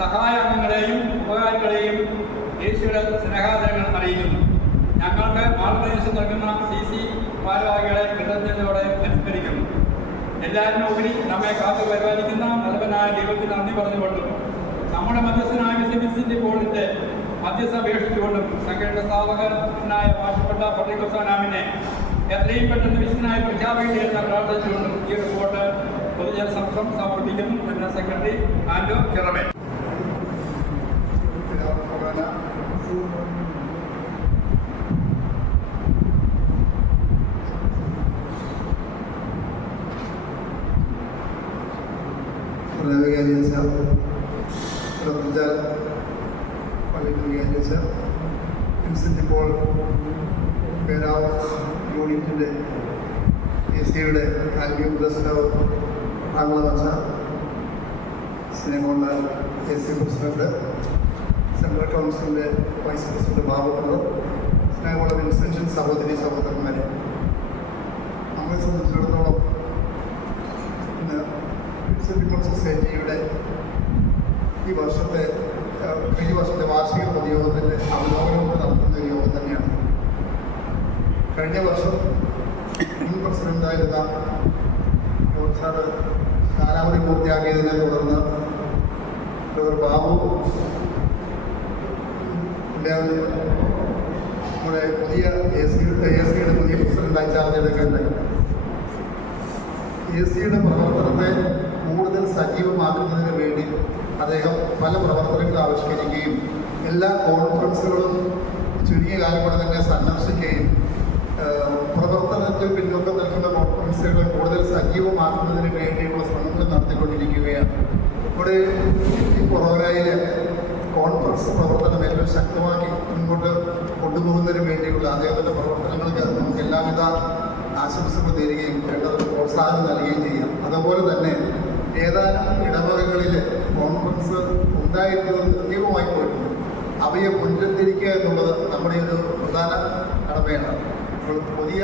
സഹായ അംഗങ്ങളെയും ഉപകാരികളെയും AC-യുടെ സ്നേഹാദരങ്ങൾ അറിയിക്കുന്നു. ഞങ്ങൾക്ക് മാർഗനിർദ്ദേശം നൽകുന്ന CC ഭാരവാഹികളെ കൃതജ്ഞതയോടെ അനുസ്മരിക്കുന്നു. എല്ലാവരും ഉപരി നമ്മെ കാത്തു പരിപാലിക്കുന്ന നല്ലവനായ ദൈവത്തിന് നന്ദി പറഞ്ഞുകൊണ്ടും നമ്മുടെ മധ്യസ്ഥനായ മിസ്റ്റർ പോളിന്റെ മധ്യസ്ഥ അപേക്ഷിച്ചുകൊണ്ടും സംഘടന സ്ഥാപകനായ വാഴ്ത്തപ്പെട്ട പള്ളിക്കൊസാനാമിനെ എത്രയും പെട്ടെന്ന് വിശുദ്ധനായി പ്രഖ്യാപിക്കുകയെന്ന് പ്രാർത്ഥിച്ചുകൊണ്ടും ഈ റിപ്പോർട്ട് പൊതുജന സമർപ്പിക്കുന്നു. General secretary Anto Chiramel. Vincent Paul Peravoor യൂണിറ്റിൻ്റെ AC-യുടെ ആത്മീയ ഉപദേഷ്ടാവ് ആംഗ്ലവച്ച സ്നേഹമുള്ള AC പ്രസിഡന്റ്, സെൻട്രൽ കൗൺസിലിൻ്റെ വൈസ് പ്രസിഡന്റ് ബാബുക്കളർ, സ്നേഹമുള്ള വിൻസെൻഷ്യൻ സഹോദരി സഹോദരന്മാരെ, നമ്മളെ സംബന്ധിച്ചിടത്തോളം ഇന്ന് വിൻസെന്റ് പോൾ സൊസൈറ്റിയുടെ ഈ വർഷത്തെ വാർഷിക പൊതുയോഗത്തിൻ്റെ അവലോകനം നടത്തുന്ന ഒരു യോഗം തന്നെയാണ്. കഴിഞ്ഞ വർഷം മുൻ പ്രസിഡന്റായിരുന്ന ജോർജ് സാറ് കാലാവധി പൂർത്തിയാക്കിയതിനെ തുടർന്ന് ഡോക്ടർ ബാബു നമ്മുടെ പുതിയ AC-യുടെ പുതിയ പ്രസിഡന്റായി ചാർജ് എടുക്കേണ്ടായി. AC-യുടെ പ്രവർത്തനത്തെ കൂടുതൽ സജീവമാക്കുന്നതിന് വേണ്ടി അദ്ദേഹം പല പ്രവർത്തനങ്ങൾ ആവിഷ്കരിക്കുകയും എല്ലാ കോൺഫറൻസുകളും ചുരുങ്ങിയ കാലം കൊണ്ട് തന്നെ സന്ദർശിക്കുകയും പ്രവർത്തനത്തിൽ പിന്നോക്കം നിൽക്കുന്ന കോൺഫറൻസുകൾ കൂടുതൽ സജീവമാക്കുന്നതിന് വേണ്ടിയുള്ള ശ്രമങ്ങൾ നടത്തിക്കൊണ്ടിരിക്കുകയാണ്. ഇവിടെ ഈ കൊറോണയിൽ കോൺഫറൻസ് പ്രവർത്തനം ഏറ്റവും ശക്തമാക്കി മുൻപോട്ട് കൊണ്ടുപോകുന്നതിന് വേണ്ടിയുള്ള അദ്ദേഹത്തിൻ്റെ പ്രവർത്തനങ്ങൾക്ക് നമുക്ക് എല്ലാവിധ ആശംസകൾ നേരുകയും വേണ്ടത് പ്രോത്സാഹനം നൽകുകയും ചെയ്യാം. അതുപോലെ തന്നെ ഏതാനും ഇടവകകളിൽ കോൺഫറൻസ് ഉണ്ടായിട്ടുള്ളത് നിർജീവമായി പോയിട്ടുണ്ട്. അവയെ പുനരുദ്ധരിക്കുക എന്നുള്ളത് നമ്മുടെ ഒരു പ്രധാന കടമയാണ്. ഇപ്പോൾ പുതിയ